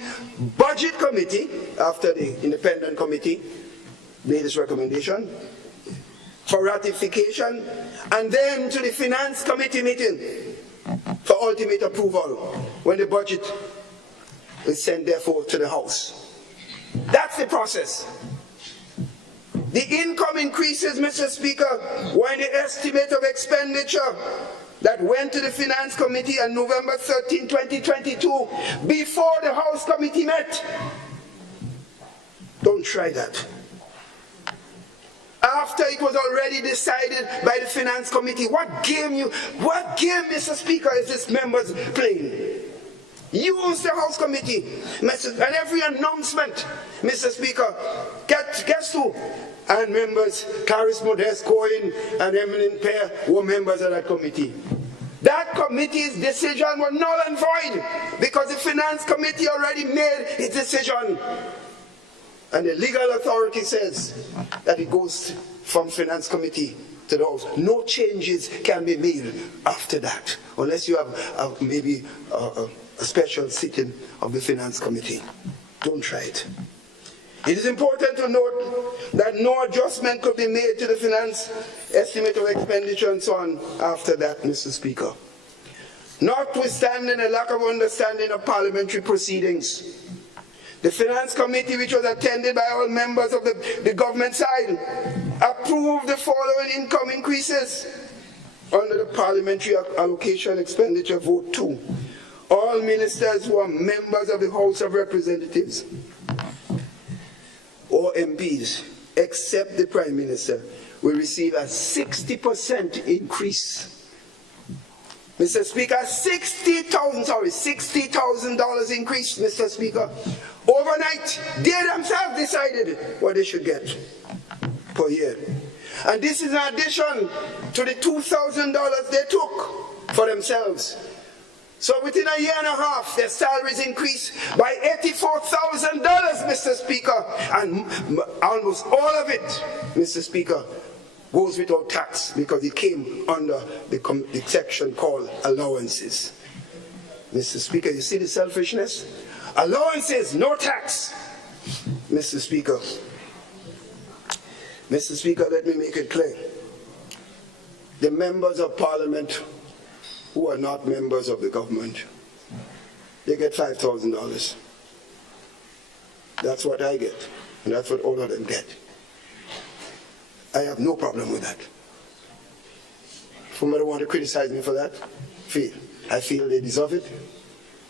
budget committee after the independent committee made its recommendation for ratification, and then to the finance committee meeting for ultimate approval when the budget is sent therefore to the House. That's the process. The income increases, Mr. Speaker, were in the estimate of expenditure that went to the Finance Committee on November 13, 2022, before the House Committee met. Don't try that. After it was already decided by the Finance Committee, what game, Mr. Speaker, is this members playing? Use the House Committee. And every announcement, Mr. Speaker, guess who? And members, Caris Modest Cohen and Eminent Pair were members of that committee. That committee's decision was null and void because the Finance Committee already made its decision. And the legal authority says that it goes from Finance Committee to the House. No changes can be made after that, unless you have maybe a special sitting of the Finance Committee. Don't try it. It is important to note that no adjustment could be made to the finance estimate of expenditure and so on after that, Mr. Speaker. Notwithstanding a lack of understanding of parliamentary proceedings, the Finance Committee, which was attended by all members of the government side, approved the following income increases under the Parliamentary Allocation Expenditure Vote 2. All ministers who are members of the House of Representatives or MPs, except the Prime Minister, will receive a 60% increase. Mr. Speaker, $60,000 increase, Mr. Speaker. Overnight, they themselves decided what they should get per year. And this is in addition to the $2,000 they took for themselves. So within a year and a half, their salaries increased by $84,000, Mr. Speaker. And almost all of it, Mr. Speaker, goes without tax because it came under the section called allowances. Mr. Speaker, you see the selfishness? Allowances, no tax. Mr. Speaker. Mr. Speaker, let me make it clear. The members of Parliament who are not members of the government, they get $5,000. That's what I get, and that's what all of them get. I have no problem with that. If somebody want to criticize me for that, I feel they deserve it,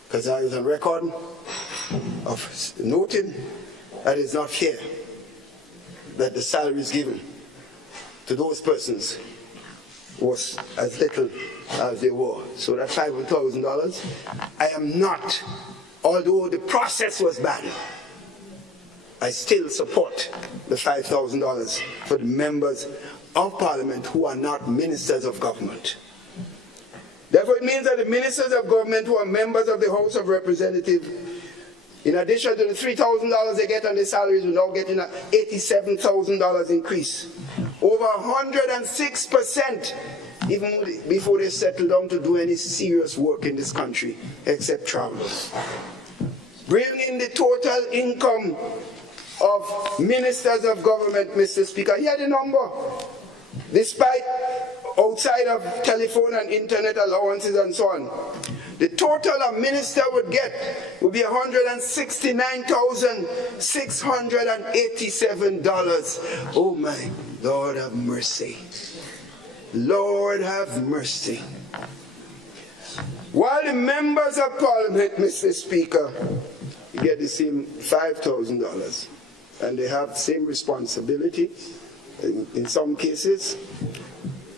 because I was on record of noting that it's not fair that the salaries given to those persons was as little as they were. So that $5,000, I am not, although the process was bad, I still support the $5,000 for the members of Parliament who are not ministers of government. Therefore, it means that the ministers of government who are members of the House of Representatives, in addition to the $3,000 they get on their salaries, will now get an $87,000 increase. Over 106%, even before they settle down to do any serious work in this country, except travel. Bringing the total income of ministers of government, Mr. Speaker, here the number. Despite outside of telephone and internet allowances and so on, the total a minister would get would be $169,687. Oh my Lord, have mercy. Lord have mercy. While the members of Parliament, Mr. Speaker, get the same $5,000, and they have the same responsibility in some cases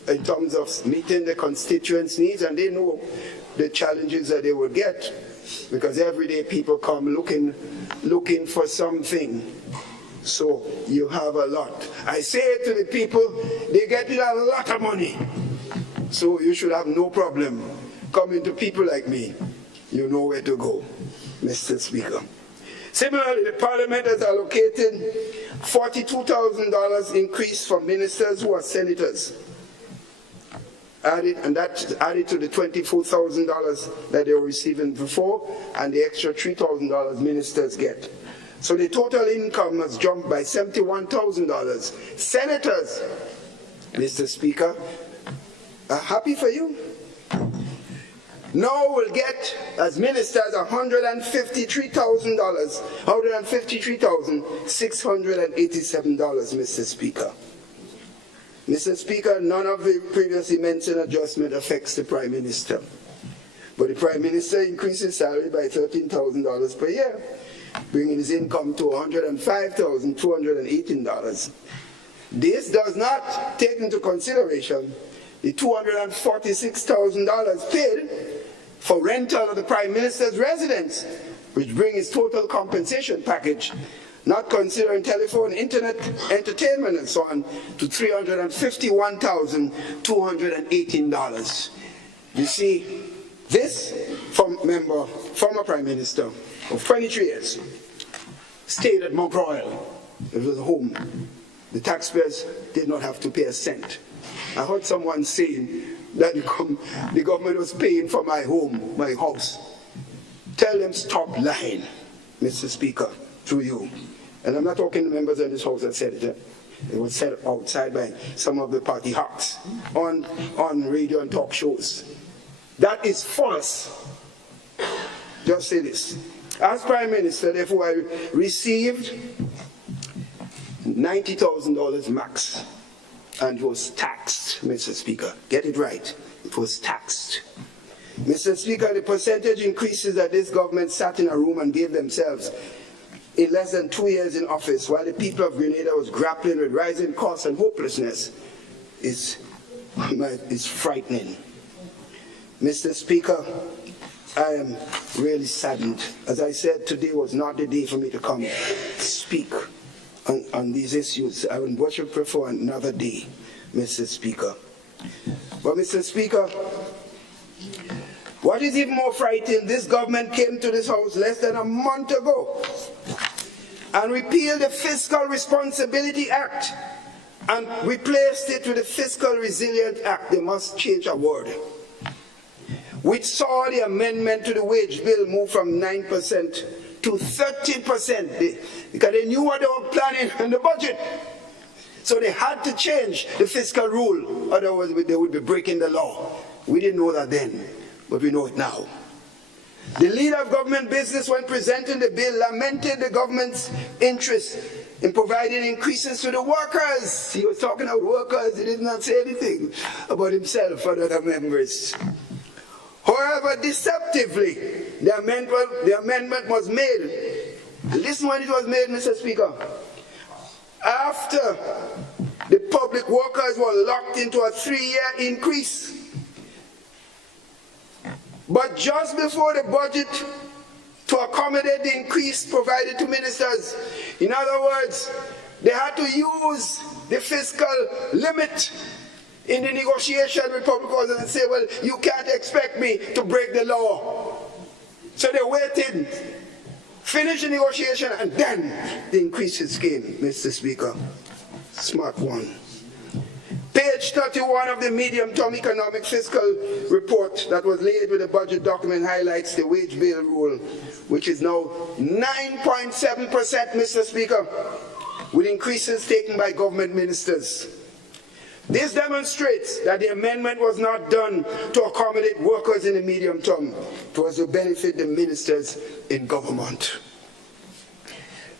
in terms of meeting the constituents' needs, and they know the challenges that they will get, because every day people come looking for something. So you have a lot. I say to the people, they get a lot of money. So you should have no problem coming to people like me. You know where to go, Mr. Speaker. Similarly, the Parliament has allocated $42,000 increase for ministers who are senators. And that's added to the $24,000 that they were receiving before, and the extra $3,000 ministers get. So the total income has jumped by $71,000. Senators, Mr. Speaker, are happy for you. now will get, as ministers, $153,687, Mr. Speaker. Mr. Speaker, none of the previously mentioned adjustment affects the Prime Minister. But the Prime Minister increased his salary by $13,000 per year, bringing his income to $105,218. This does not take into consideration the $246,000 paid for rental of the Prime Minister's residence, which brings his total compensation package, not considering telephone, internet, entertainment, and so on, to $351,218. You see, this former Prime Minister of 23 years stayed at Mount Royal. It was a home. The taxpayers did not have to pay a cent. I heard someone saying that the government was paying for my home, my house. Tell them stop lying, Mr. Speaker, through you. And I'm not talking to members of this house that said it. It was said outside by some of the party hawks on radio and talk shows. That is false. Just say this. As Prime Minister, therefore, I received $90,000 max, and it was taxed, Mr. Speaker. Get it right. It was taxed. Mr. Speaker, the percentage increases that this government sat in a room and gave themselves in less than 2 years in office, while the people of Grenada was grappling with rising costs and hopelessness, is frightening. Mr. Speaker, I am really saddened. As I said, today was not the day for me to come speak on these issues. I would much prefer another day, Mr. Speaker. But Mr. Speaker, what is even more frightening, this government came to this house less than a month ago and repealed the Fiscal Responsibility Act and replaced it with the Fiscal Resilience Act. They must change a word. Which saw the amendment to the wage bill move from 9% to 13%, because they knew what they were planning in the budget. So they had to change the fiscal rule, otherwise they would be breaking the law. We didn't know that then, but we know it now. The leader of government business, when presenting the bill, lamented the government's interest in providing increases to the workers. He was talking about workers, he did not say anything about himself or other members. However, deceptively, the amendment was made. Listen when it was made, Mr. Speaker. After the public workers were locked into a 3-year increase. But just before the budget to accommodate the increase provided to ministers, in other words, they had to use the fiscal limit in the negotiation with public workers and say, well, you can't expect me to break the law. So they waited, finished the negotiation, and then the increases came, Mr. Speaker. Smart one. Page 31 of the medium-term economic fiscal report that was laid with the budget document highlights the wage bill rule, which is now 9.7%, Mr. Speaker, with increases taken by government ministers. This demonstrates that the amendment was not done to accommodate workers in the medium term. It was to benefit the ministers in government.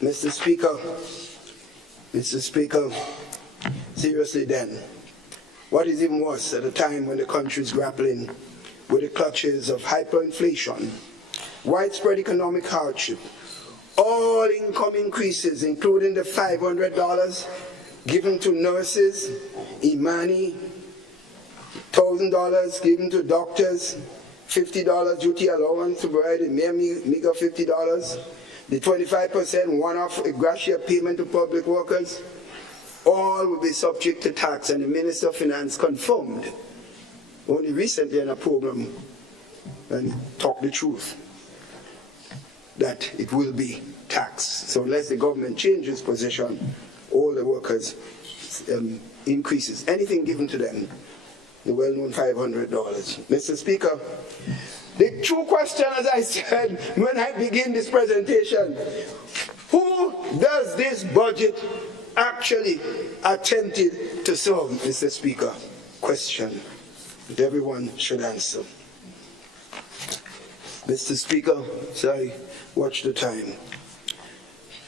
Mr. Speaker, seriously then, what is even worse at a time when the country is grappling with the clutches of hyperinflation, widespread economic hardship, all income increases, including the $500 given to nurses, Imani, $1,000 given to doctors, $50 duty allowance to provide a mere meager $50, the 25% one-off gratia payment to public workers, all will be subject to tax, and the Minister of Finance confirmed only recently in a program and talked the truth that it will be taxed. So unless the government changes position, all the workers increases, anything given to them, the well-known $500. Mr. Speaker, the true question, as I said when I begin this presentation, who does this budget actually attempted to solve, Mr. Speaker? Question that everyone should answer. Mr. Speaker, sorry, watch the time.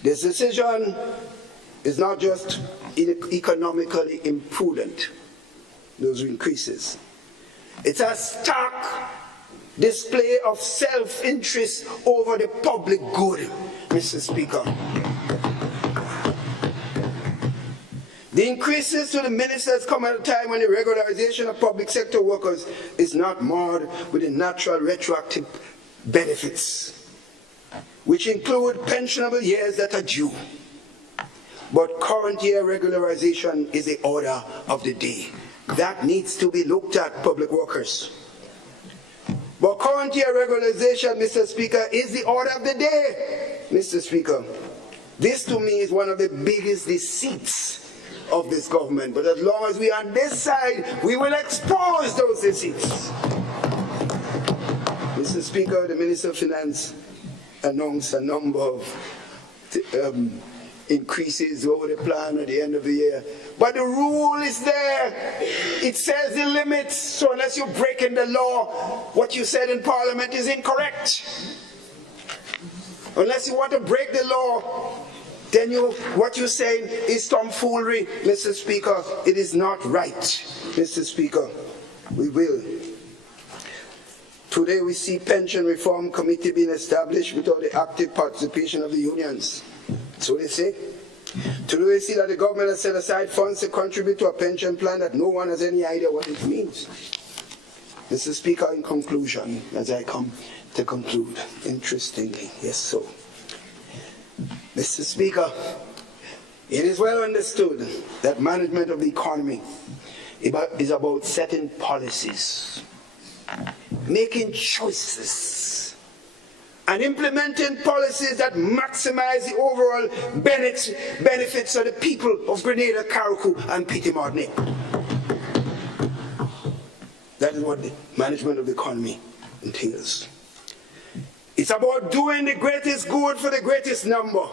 This decision is not just economically imprudent, those increases. It's a stark display of self-interest over the public good, Mr. Speaker. The increases to the ministers come at a time when the regularization of public sector workers is not marred with the natural retroactive benefits, which include pensionable years that are due. But current year regularization is the order of the day. That needs to be looked at, public workers. But current year regularization, Mr. Speaker, is the order of the day, Mr. Speaker. This to me is one of the biggest deceits of this government. But as long as we are on this side, we will expose those deceits. Mr. Speaker, the Minister of Finance announced a number of increases over the plan at the end of the year. But the rule is there. It says the limits. So unless you're breaking the law, what you said in Parliament is incorrect. Unless you want to break the law, then what you're saying is tomfoolery, Mr. Speaker. It is not right, Mr. Speaker. We will. Today we see pension reform committee being established without the active participation of the unions. So they say. Today we see that the government has set aside funds to contribute to a pension plan that no one has any idea what it means. Mr. Speaker, in conclusion, as I come to conclude, interestingly, yes, so. Mr. Speaker, it is well understood that management of the economy is about setting policies, making choices, and implementing policies that maximize the overall benefits of the people of Grenada, Carriacou, and Petite Martinique. That is what the management of the economy entails. It's about doing the greatest good for the greatest number.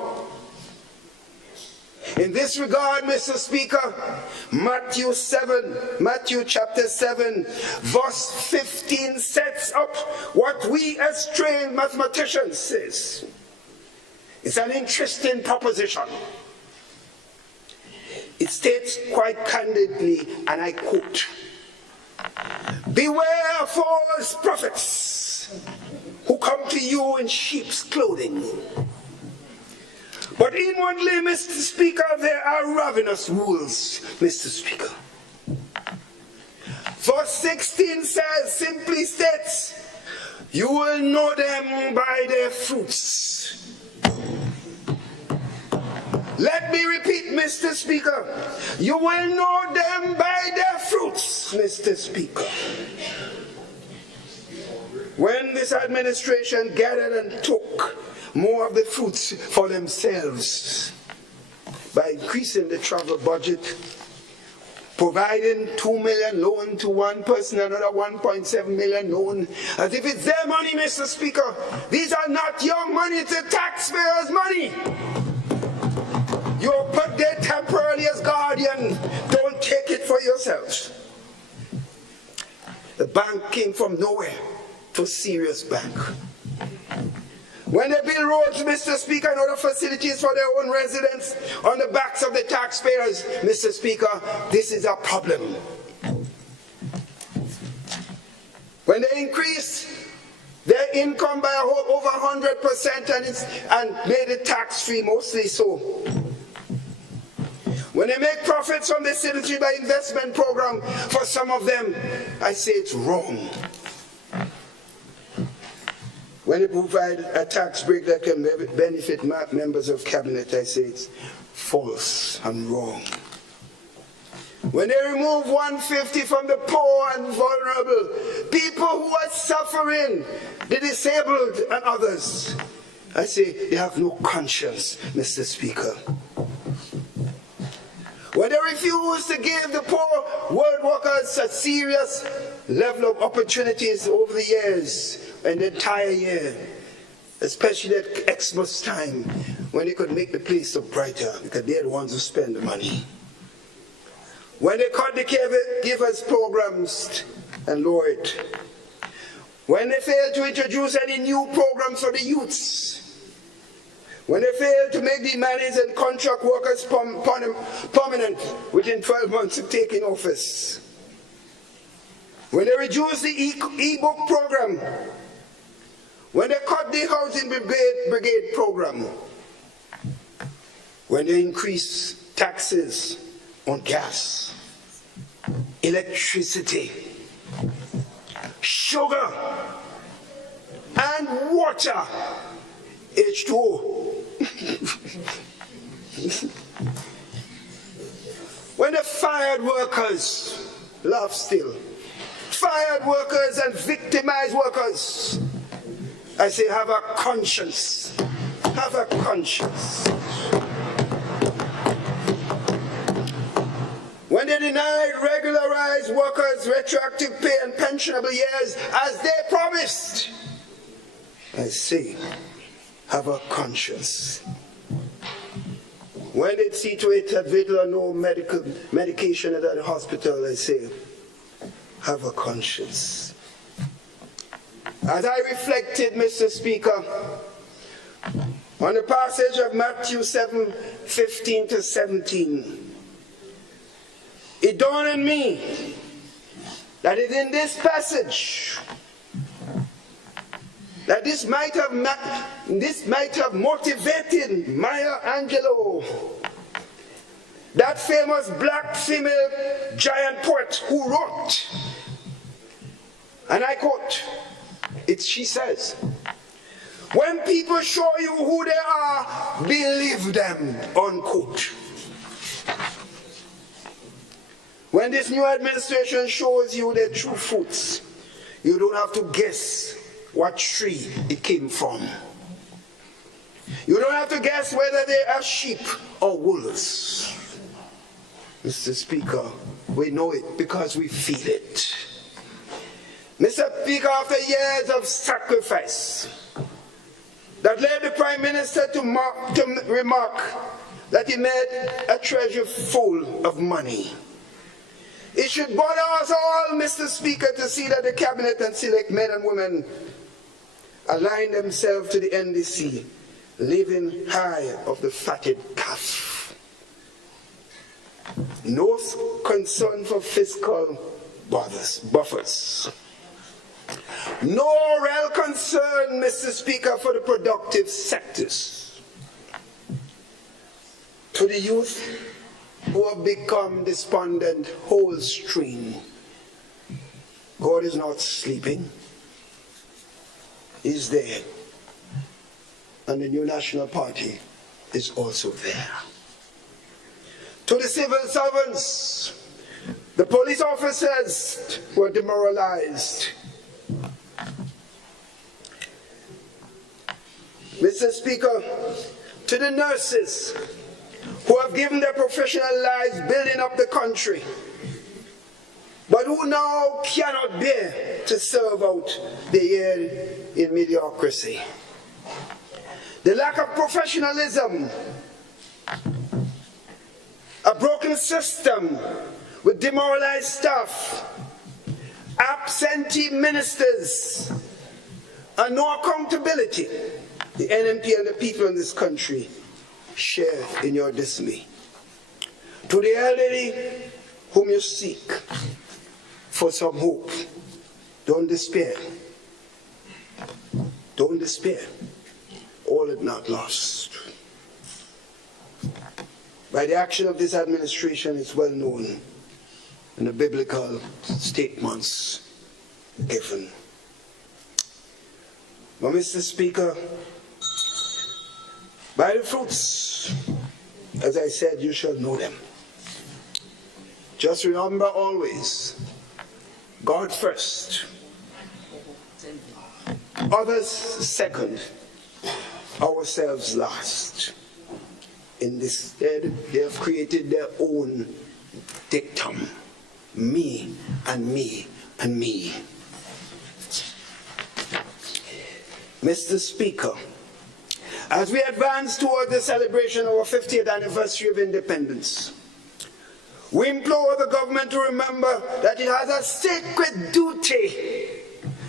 In this regard, Mr. Speaker, Matthew chapter 7, verse 15 sets up what we as trained mathematicians says. It's an interesting proposition. It states quite candidly, and I quote, "Beware of false prophets who come to you in sheep's clothing. But inwardly, Mr. Speaker, there are ravenous wolves," Mr. Speaker. Verse 16 says, simply states, "You will know them by their fruits." Let me repeat, Mr. Speaker. You will know them by their fruits, Mr. Speaker. When this administration gathered and took more of the fruits for themselves by increasing the travel budget, providing 2 million loan to one person, another 1.7 million loan, as if it's their money, Mr. Speaker. These are not your money, it's the taxpayers' money. You're put there temporarily as guardian. Don't take it for yourselves. The bank came from nowhere to Serious Bank. When they build roads, Mr. Speaker, and other facilities for their own residents on the backs of the taxpayers, Mr. Speaker, this is a problem. When they increase their income by over 100% and made it tax-free, mostly so. When they make profits from the Citizenship by Investment program, for some of them, I say it's wrong. When they provide a tax break that can benefit members of cabinet, I say it's false and wrong. When they remove 150 from the poor and vulnerable, people who are suffering, the disabled and others, I say they have no conscience, Mr. Speaker. When they refuse to give the poor world workers a serious level of opportunities over the years, and the entire year, especially at Xmas time, when they could make the place look brighter, because they're the ones who spend the money. When they cut the givers programs and lower it. when they fail to introduce any new programs for the youths, when they fail to make the managers and contract workers permanent within 12 months of taking office, when they reduce the e-book program, when they cut the housing brigade program, when they increase taxes on gas, electricity, sugar, and water, H2O. When the fired workers, laugh still, fired workers and victimized workers, I say have a conscience, have a conscience. When they deny regularized workers retroactive pay and pensionable years as they promised, I say, have a conscience. When they see to it that little or no medication at the hospital, I say, have a conscience. As I reflected, Mr. Speaker, on the passage of Matthew 7:15 to 17, it dawned on me that it in this passage, that this might have motivated Maya Angelou, that famous black female giant poet who wrote, and I quote, she says, "When people show you who they are, believe them," unquote. When this new administration shows you their true fruits, you don't have to guess what tree it came from. You don't have to guess whether they are sheep or wolves. Mr. Speaker, we know it because we feel it. Mr. Speaker, after years of sacrifice that led the Prime Minister to remark that he made a treasure full of money, it should bother us all, Mr. Speaker, to see that the Cabinet and select men and women align themselves to the NDC, living high of the fatted calf. No concern for fiscal buffers. No real concern, Mr. Speaker, for the productive sectors. To the youth who have become despondent whole stream, God is not sleeping. He's there. And the New National Party is also there. To the civil servants, the police officers who are demoralized, Mr. Speaker, to the nurses who have given their professional lives building up the country, but who now cannot bear to serve out the year in mediocrity. The lack of professionalism, a broken system with demoralized staff, absentee ministers, and no accountability, the NNP and the people in this country share in your dismay. To the elderly whom you seek for some hope, don't despair. Don't despair. All is not lost. By the action of this administration, it's well known in the biblical statements given. But Mr. Speaker, by the fruits, as I said, you shall know them. Just remember always, God first, others second, ourselves last. In this stead, they have created their own dictum. Me and me and me. Mr. Speaker, as we advance toward the celebration of our 50th anniversary of independence, we implore the government to remember that it has a sacred duty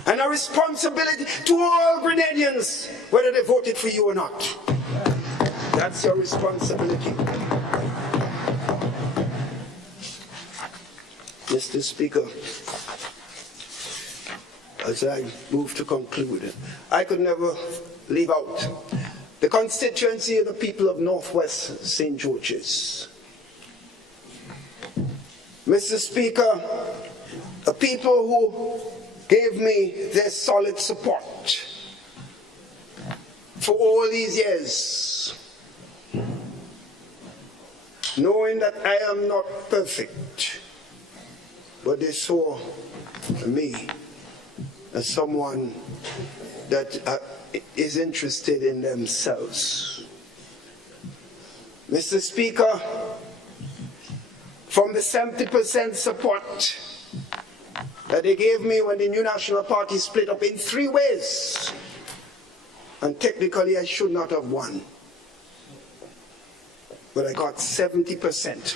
and a responsibility to all Grenadians, whether they voted for you or not. That's your responsibility. Mr. Speaker, as I move to conclude, I could never leave out the constituency of the people of Northwest St. George's. Mr. Speaker, the people who gave me their solid support for all these years, knowing that I am not perfect, but they saw me as someone that is interested in themselves. Mr. Speaker, from the 70% support that they gave me when the New National Party split up in 3 ways, and technically I should not have won, but I got 70%.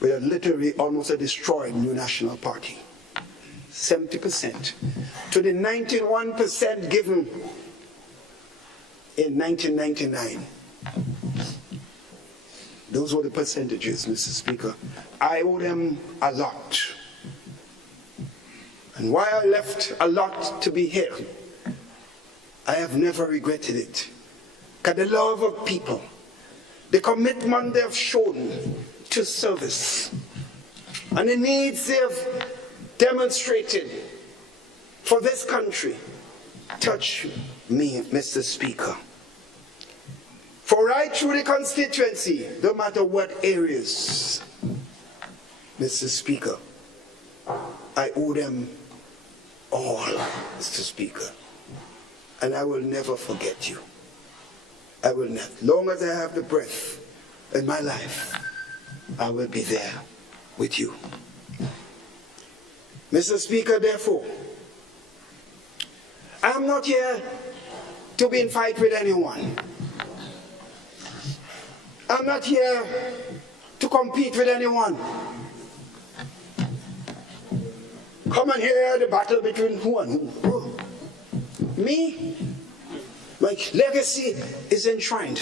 We had literally almost a destroyed New National Party. 70% to the 91% given in 1999. Those were the percentages, Mr. Speaker. I owe them a lot. And while I left a lot to be here, I have never regretted it. Because the love of people, the commitment they have shown to service, and the needs they have demonstrated for this country touch me, Mr. Speaker. For right through the constituency, no matter what areas, Mr. Speaker, I owe them all, Mr. Speaker. And I will never forget you. I will never. Long as I have the breath in my life, I will be there with you. Mr. Speaker, therefore, I am not here to be in fight with anyone. I'm not here to compete with anyone. Come and hear the battle between who and who. Me? My legacy is enshrined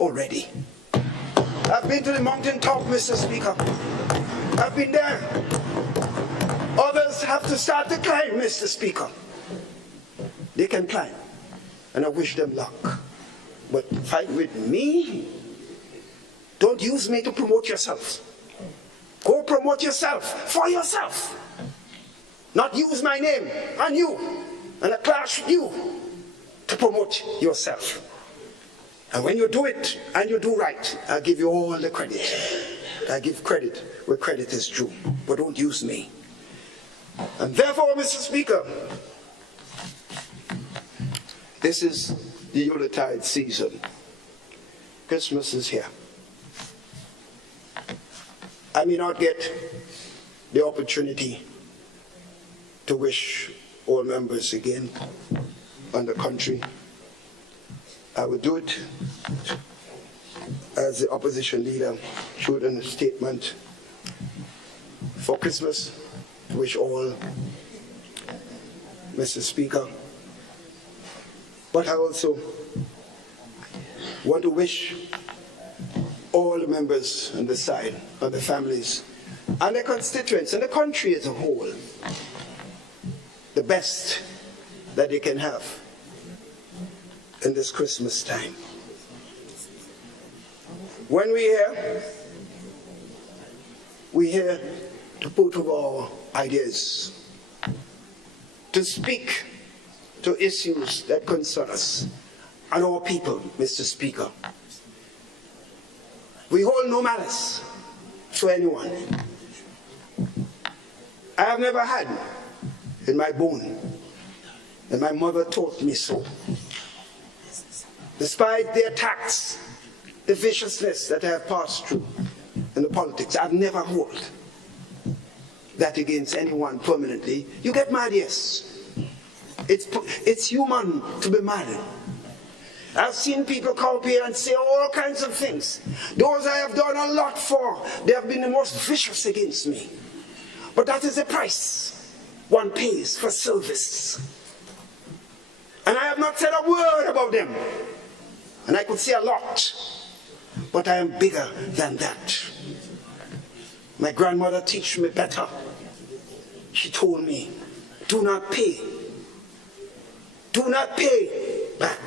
already. I've been to the mountaintop, Mr. Speaker. I've been there. Others have to start to climb, Mr. Speaker. They can climb, and I wish them luck. But fight with me? Don't use me to promote yourself. Go promote yourself for yourself. Not use my name and you and a clash with you to promote yourself. And when you do it and you do right, I'll give you all the credit. I give credit where credit is due, but don't use me. And therefore, Mr. Speaker, this is the Yuletide season. Christmas is here. I may not get the opportunity to wish all members again on the country. I will do it as the opposition leader showed in a statement for Christmas to wish all, Mr. Speaker. But I also want to wish all the members on the side, and the families, and the constituents, and the country as a whole, the best that they can have in this Christmas time. When we're here to put of our ideas, to speak to issues that concern us and our people, Mr. Speaker. We hold no malice to anyone. I have never had in my bone, and my mother taught me so. Despite the attacks, the viciousness that I have passed through in the politics, I've never held that against anyone permanently. You get mad, yes. It's human to be mad. I've seen people come up here and say all kinds of things. Those I have done a lot for, they have been the most vicious against me. But that is the price one pays for service. And I have not said a word about them. And I could say a lot, but I am bigger than that. My grandmother taught me better. She told me, do not pay. Do not pay back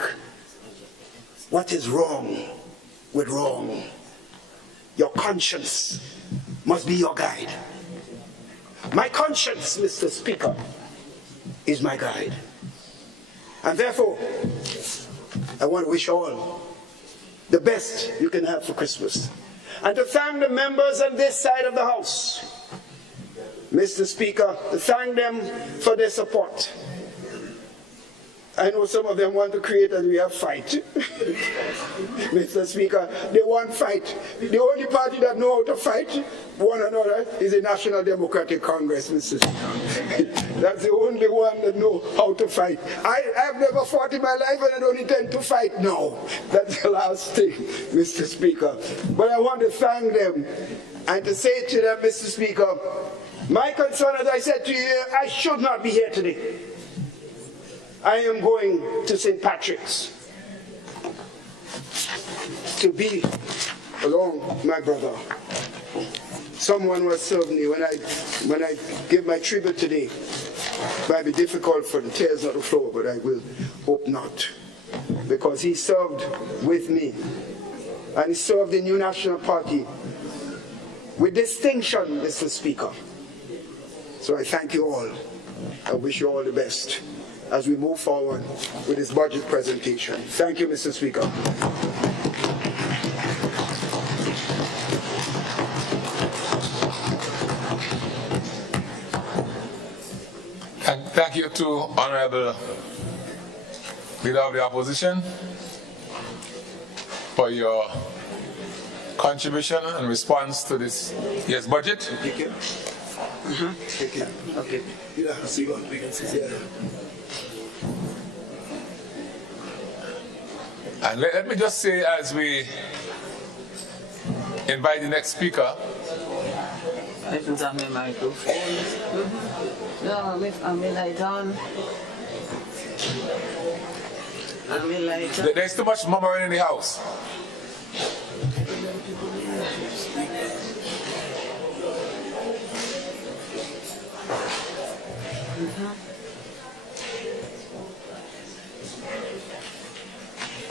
what is wrong with wrong. Your conscience must be your guide. My conscience, Mr. Speaker, is my guide. And therefore, I want to wish all the best you can have for Christmas. And to thank the members on this side of the House, Mr. Speaker, to thank them for their support. I know some of them want to create a real fight. Mr. Speaker, they want fight. The only party that know how to fight one another is the National Democratic Congress, Mr. Speaker. That's the only one that know how to fight. I've never fought in my life and I don't intend to fight now. That's the last thing, Mr. Speaker. But I want to thank them and to say to them, Mr. Speaker, my concern, as I said to you, I should not be here today. I am going to St. Patrick's to be along my brother. Someone was serving me when I give my tribute today. It might be difficult for the tears not to flow, but I will hope not. Because he served with me. And he served the New National Party with distinction, Mr. Speaker. So I thank you all. I wish you all the best as we move forward with this budget presentation. Thank you, Mr. Speaker. Thank you to Honorable Leader of the Opposition for your contribution and response to this year's budget. Thank you. Thank you. Okay. Yeah, see what we can see. Yeah. And let me just say, as we invite the next speaker. I put on my microphone. No, I'm like down. I'm like down. There's too much murmuring in the house.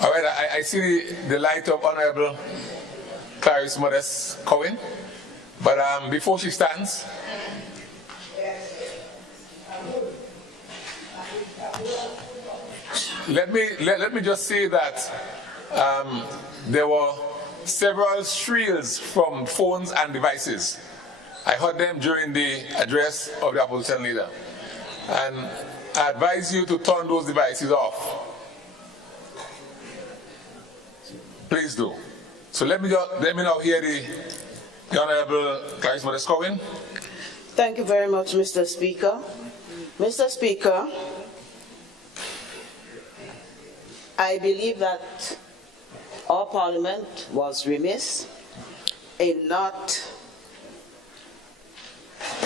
All right, I see the light of Honorable Clarice Modest Cohen, but before she stands, let me just say that there were several shrills from phones and devices. I heard them during the address of the opposition leader, and I advise you to turn those devices off. Please do. So let me now hear the Honorable Clarice Modest Cohen. Thank you very much, Mr. Speaker. Mr. Speaker, I believe that our Parliament was remiss in not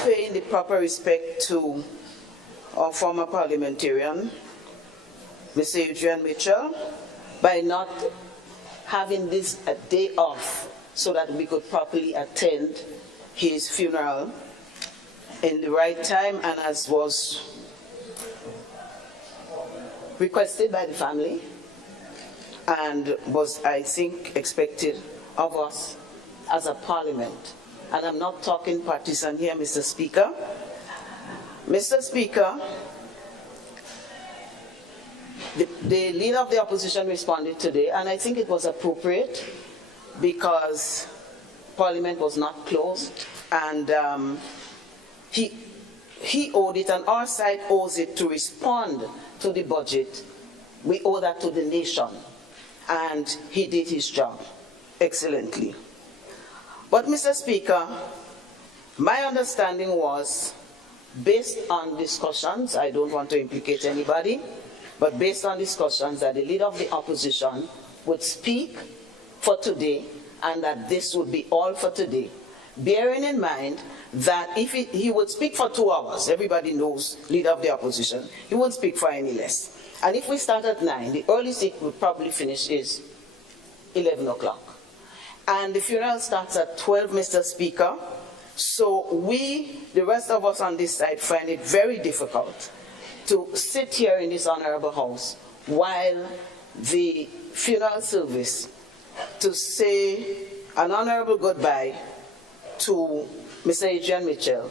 paying the proper respect to our former parliamentarian, Mr. Adrian Mitchell, by not having this a day off so that we could properly attend his funeral in the right time and as was requested by the family and was, I think, expected of us as a parliament. And I'm not talking partisan here, Mr. Speaker. Mr. Speaker, the leader of the opposition responded today, and I think it was appropriate because Parliament was not closed, and he owed it, and our side owes it to respond to the budget. We owe that to the nation, and he did his job excellently. But, Mr. Speaker, my understanding was, based on discussions, I don't want to implicate anybody, but based on discussions that the leader of the opposition would speak for today and that this would be all for today. bearing in mind that if he would speak for 2 hours, everybody knows, leader of the opposition, he won't speak for any less. And if we start at 9, the earliest it would probably finish is 11 o'clock. And the funeral starts at 12, Mr. Speaker. So we, the rest of us on this side, find it very difficult to sit here in this honorable house while the funeral service to say an honorable goodbye to Mr. Adrian Mitchell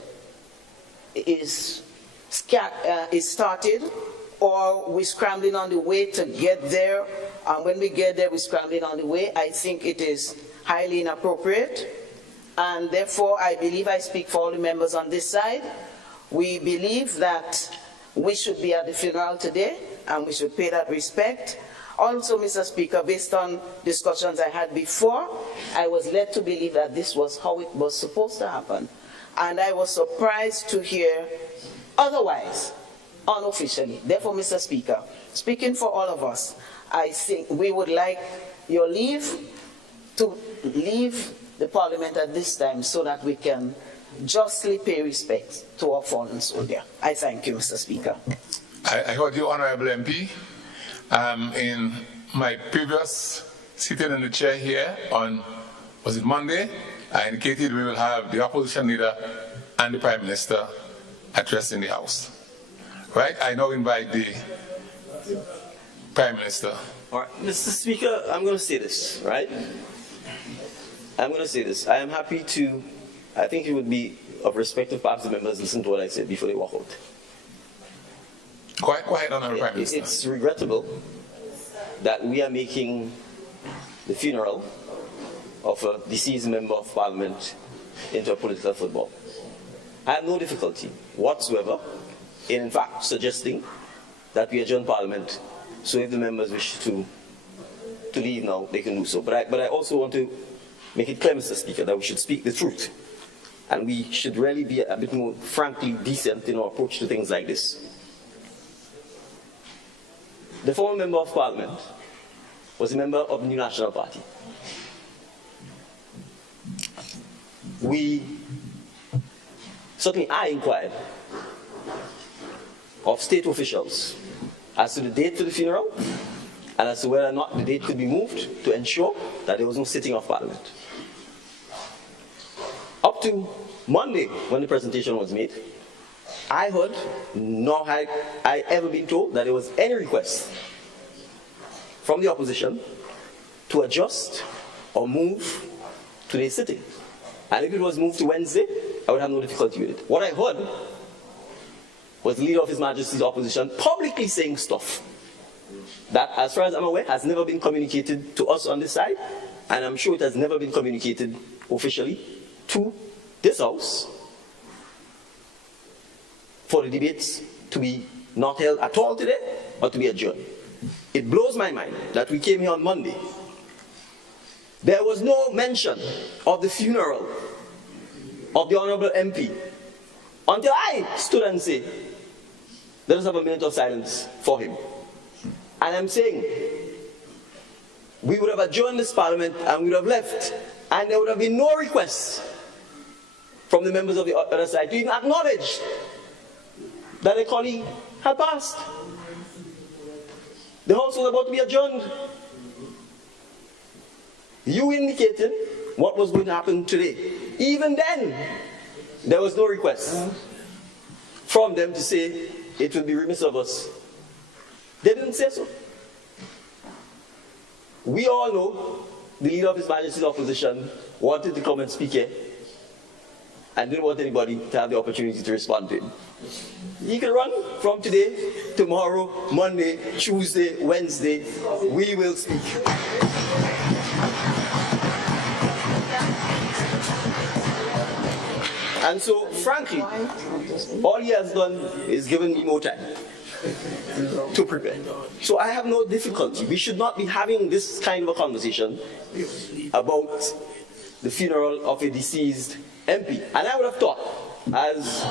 is started, or we're scrambling on the way to get there. And when we get there, we're scrambling on the way. I think it is highly inappropriate. And therefore, I believe I speak for all the members on this side. We believe that we should be at the funeral today, and we should pay that respect. Also, Mr. Speaker, based on discussions I had before, I was led to believe that this was how it was supposed to happen. And I was surprised to hear otherwise, unofficially. Therefore, Mr. Speaker, speaking for all of us, I think we would like your leave to leave the Parliament at this time so that we can justly pay respect to our fallen soldier. I thank you, Mr. Speaker. I heard you, Honorable MP. In my previous sitting in the chair here on, was it Monday, I indicated we will have the opposition leader and the Prime Minister addressing the House. Right? I now invite the Prime Minister. All right, Mr. Speaker, I'm going to say this, right? I'm going to say this. I am happy to, I think it would be of respect to perhaps the members listen to what I said before they walk out. Go ahead, Honorable Prime Minister. It's regrettable that we are making the funeral of a deceased member of Parliament into a political football. I have no difficulty whatsoever in fact suggesting that we adjourn Parliament, so if the members wish to leave now, they can do so. But I also want to make it clear, Mr. Speaker, that we should speak the truth. And we should really be a bit more frankly decent in our approach to things like this. The former member of Parliament was a member of the New National Party. Certainly I inquired of state officials as to the date for the funeral and as to whether or not the date could be moved to ensure that there was no sitting of Parliament. Up to Monday, when the presentation was made, I heard, nor had I ever been told, that there was any request from the opposition to adjust or move today's sitting. And if it was moved to Wednesday, I would have no difficulty with it. What I heard was the leader of His Majesty's opposition publicly saying stuff that, as far as I'm aware, has never been communicated to us on this side, and I'm sure it has never been communicated officially to this House for the debates to be not held at all today or to be adjourned. It blows my mind that we came here on Monday. There was no mention of the funeral of the Honorable MP until I stood and said, let us have a minute of silence for him. And I'm saying, we would have adjourned this Parliament and we would have left, and there would have been no request from the members of the other side to even acknowledge that a colleague had passed. The House was about to be adjourned. You indicated what was going to happen today. Even then, there was no request from them to say it would be remiss of us. They didn't say so. We all know the leader of His Majesty's opposition wanted to come and speak here and didn't want anybody to have the opportunity to respond to him. He can run from today, tomorrow, Monday, Tuesday, Wednesday. We will speak. And so, frankly, all he has done is given me more time to prepare. So I have no difficulty. We should not be having this kind of a conversation about the funeral of a deceased MP. And I would have thought, as...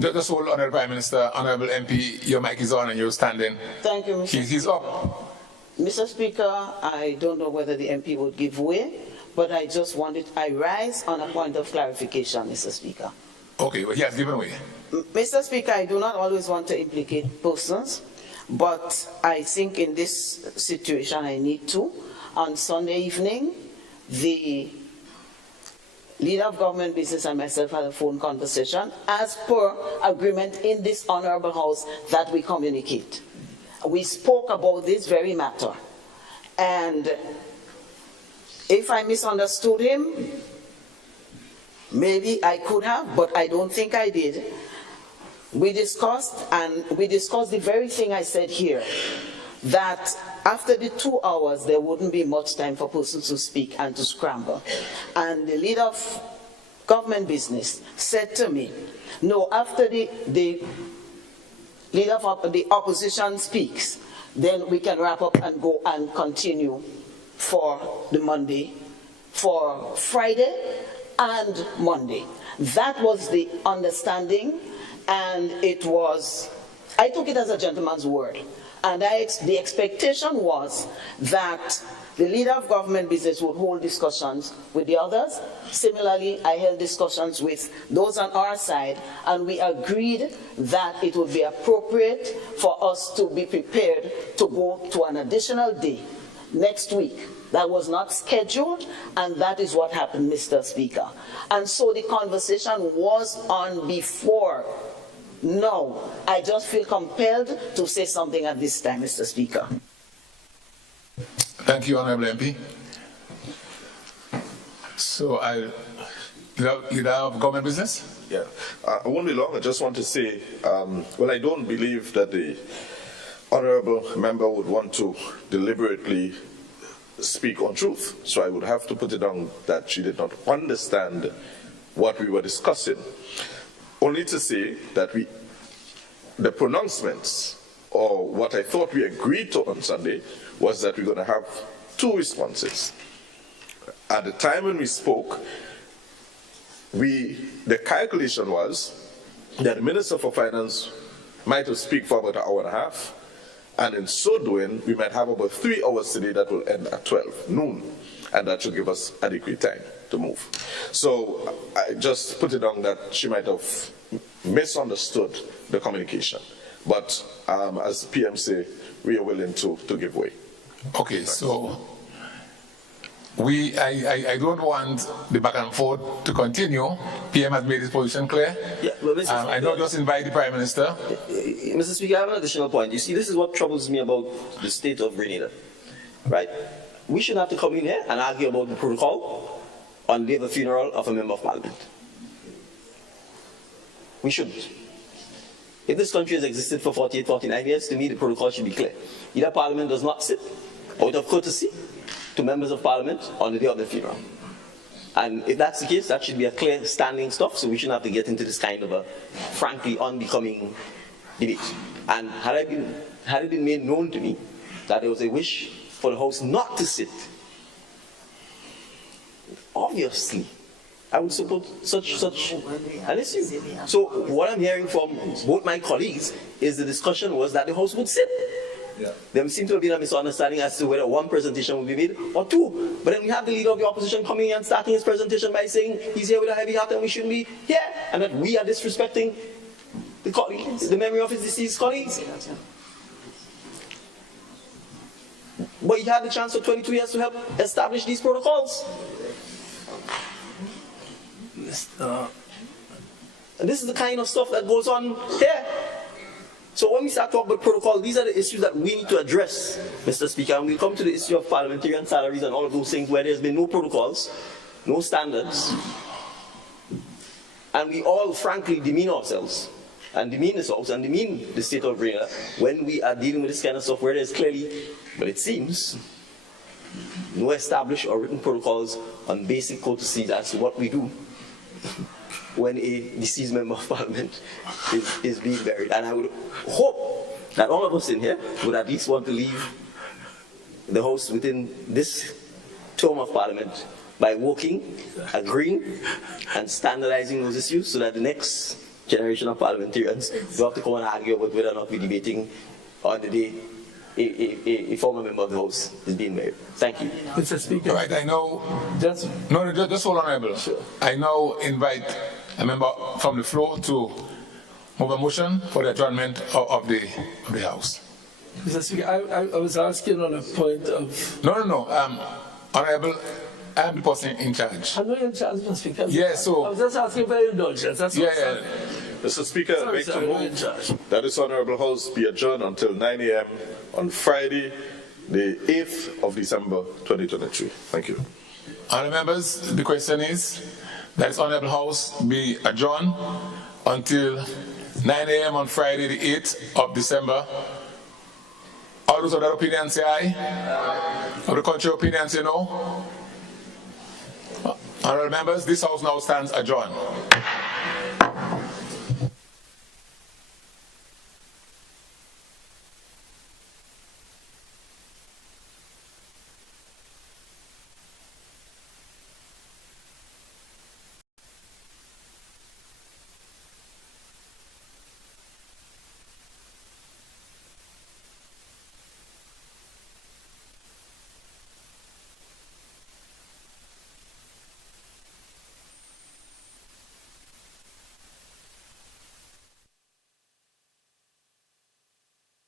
Just hold, Honourable Prime Minister, Honourable MP, your mic is on and you're standing. Thank you, Mr. He's up. Mr. Speaker, I don't know whether the MP would give way, but I rise on a point of clarification, Mr. Speaker. Okay, well, he has given way. Mr. Speaker, I do not always want to implicate persons, but I think in this situation I need to. On Sunday evening, the leader of government business and myself had a phone conversation as per agreement in this honorable house that we communicate. We spoke about this very matter, and if I misunderstood him, maybe I could have, but I don't think I did. We discussed the very thing I said here, that after the 2 hours, there wouldn't be much time for persons to speak and to scramble. And the leader of government business said to me, no, after the leader of the opposition speaks, then we can wrap up and go and continue for the Monday, for Friday and Monday. That was the understanding, and I took it as a gentleman's word. And the expectation was that the leader of government business would hold discussions with the others. Similarly, I held discussions with those on our side, and we agreed that it would be appropriate for us to be prepared to go to an additional day next week. That was not scheduled, and that is what happened, Mr. Speaker. And so the conversation was on before. No, I just feel compelled to say something at this time, Mr. Speaker. Thank you, Honorable MP. So, leader of government business? Yeah, I won't be long. I just want to say, well, I don't believe that the honorable member would want to deliberately speak untruth. So I would have to put it down that she did not understand what we were discussing. Only to say that the pronouncements, or what I thought we agreed to on Sunday, was that we're going to have 2 responses. At the time when we spoke, the calculation was that the Minister for Finance might have speak for about an hour and a half, and in so doing, we might have about 3 hours today that will end at 12 noon, and that should give us adequate time to move. So I just put it down that she might have misunderstood the communication. But as PM say, we are willing to give way. Okay, so I don't want the back and forth to continue. PM has made his position clear. Yeah, well, Mr. I don't just invite the Prime Minister. Mr. Speaker, I have an additional point. You see, this is what troubles me about the state of Grenada, right? We shouldn't have to come in here and argue about the protocol on the day of the funeral of a member of parliament. We shouldn't. If this country has existed for 48, 49 years, to me the protocol should be clear. Either parliament does not sit, out of courtesy, to members of parliament on the day of the funeral. And if that's the case, that should be a clear standing stuff, so we shouldn't have to get into this kind of a frankly unbecoming debate. And had it been made known to me that there was a wish for the House not to sit, obviously, I would support such an issue. So what I'm hearing from both my colleagues is the discussion was that the House would sit. Yeah. There seemed to have been a misunderstanding as to whether 1 presentation would be made or 2. But then we have the leader of the opposition coming and starting his presentation by saying he's here with a heavy heart and we shouldn't be here, and that we are disrespecting the memory of his deceased colleagues. But he had the chance for 22 years to help establish these protocols. And this is the kind of stuff that goes on here. So when we start talking about protocol, these are the issues that we need to address, Mr. Speaker. And we'll come to the issue of parliamentarian salaries and all of those things where there's been no protocols, no standards. And we all frankly demean ourselves and demean this house and demean the state of Grenada when we are dealing with this kind of stuff where there's clearly, but it seems, no established or written protocols on basic courtesies as to what we do when a deceased member of parliament is being buried. And I would hope that all of us in here would at least want to leave the House within this term of parliament by working, agreeing, and standardizing those issues so that the next generation of parliamentarians don't have to come and argue about whether or not we're debating on the day a former member of the House is being married. Thank you. Mr. Speaker, All right, I know. just No, just hold on, Honorable. I now invite a member from the floor to move a motion for the adjournment of the House. Mr. Speaker, I was asking on a point of. No. Honorable, I am the person in charge. I know you're in charge, Mr. Speaker. Yeah, so- I was just asking for your indulgence. That's all. Yeah. Mr. Speaker, I Sorry, beg sir, to you're in move charge. that this Honorable House be adjourned until 9 a.m. on Friday, the 8th of December, 2023. Thank you. Honourable members, the question is that this Honourable House be adjourned until 9 a.m. on Friday, the 8th of December. All those of that opinion say aye. Of the contrary opinion say no. Honourable members, this House now stands adjourned.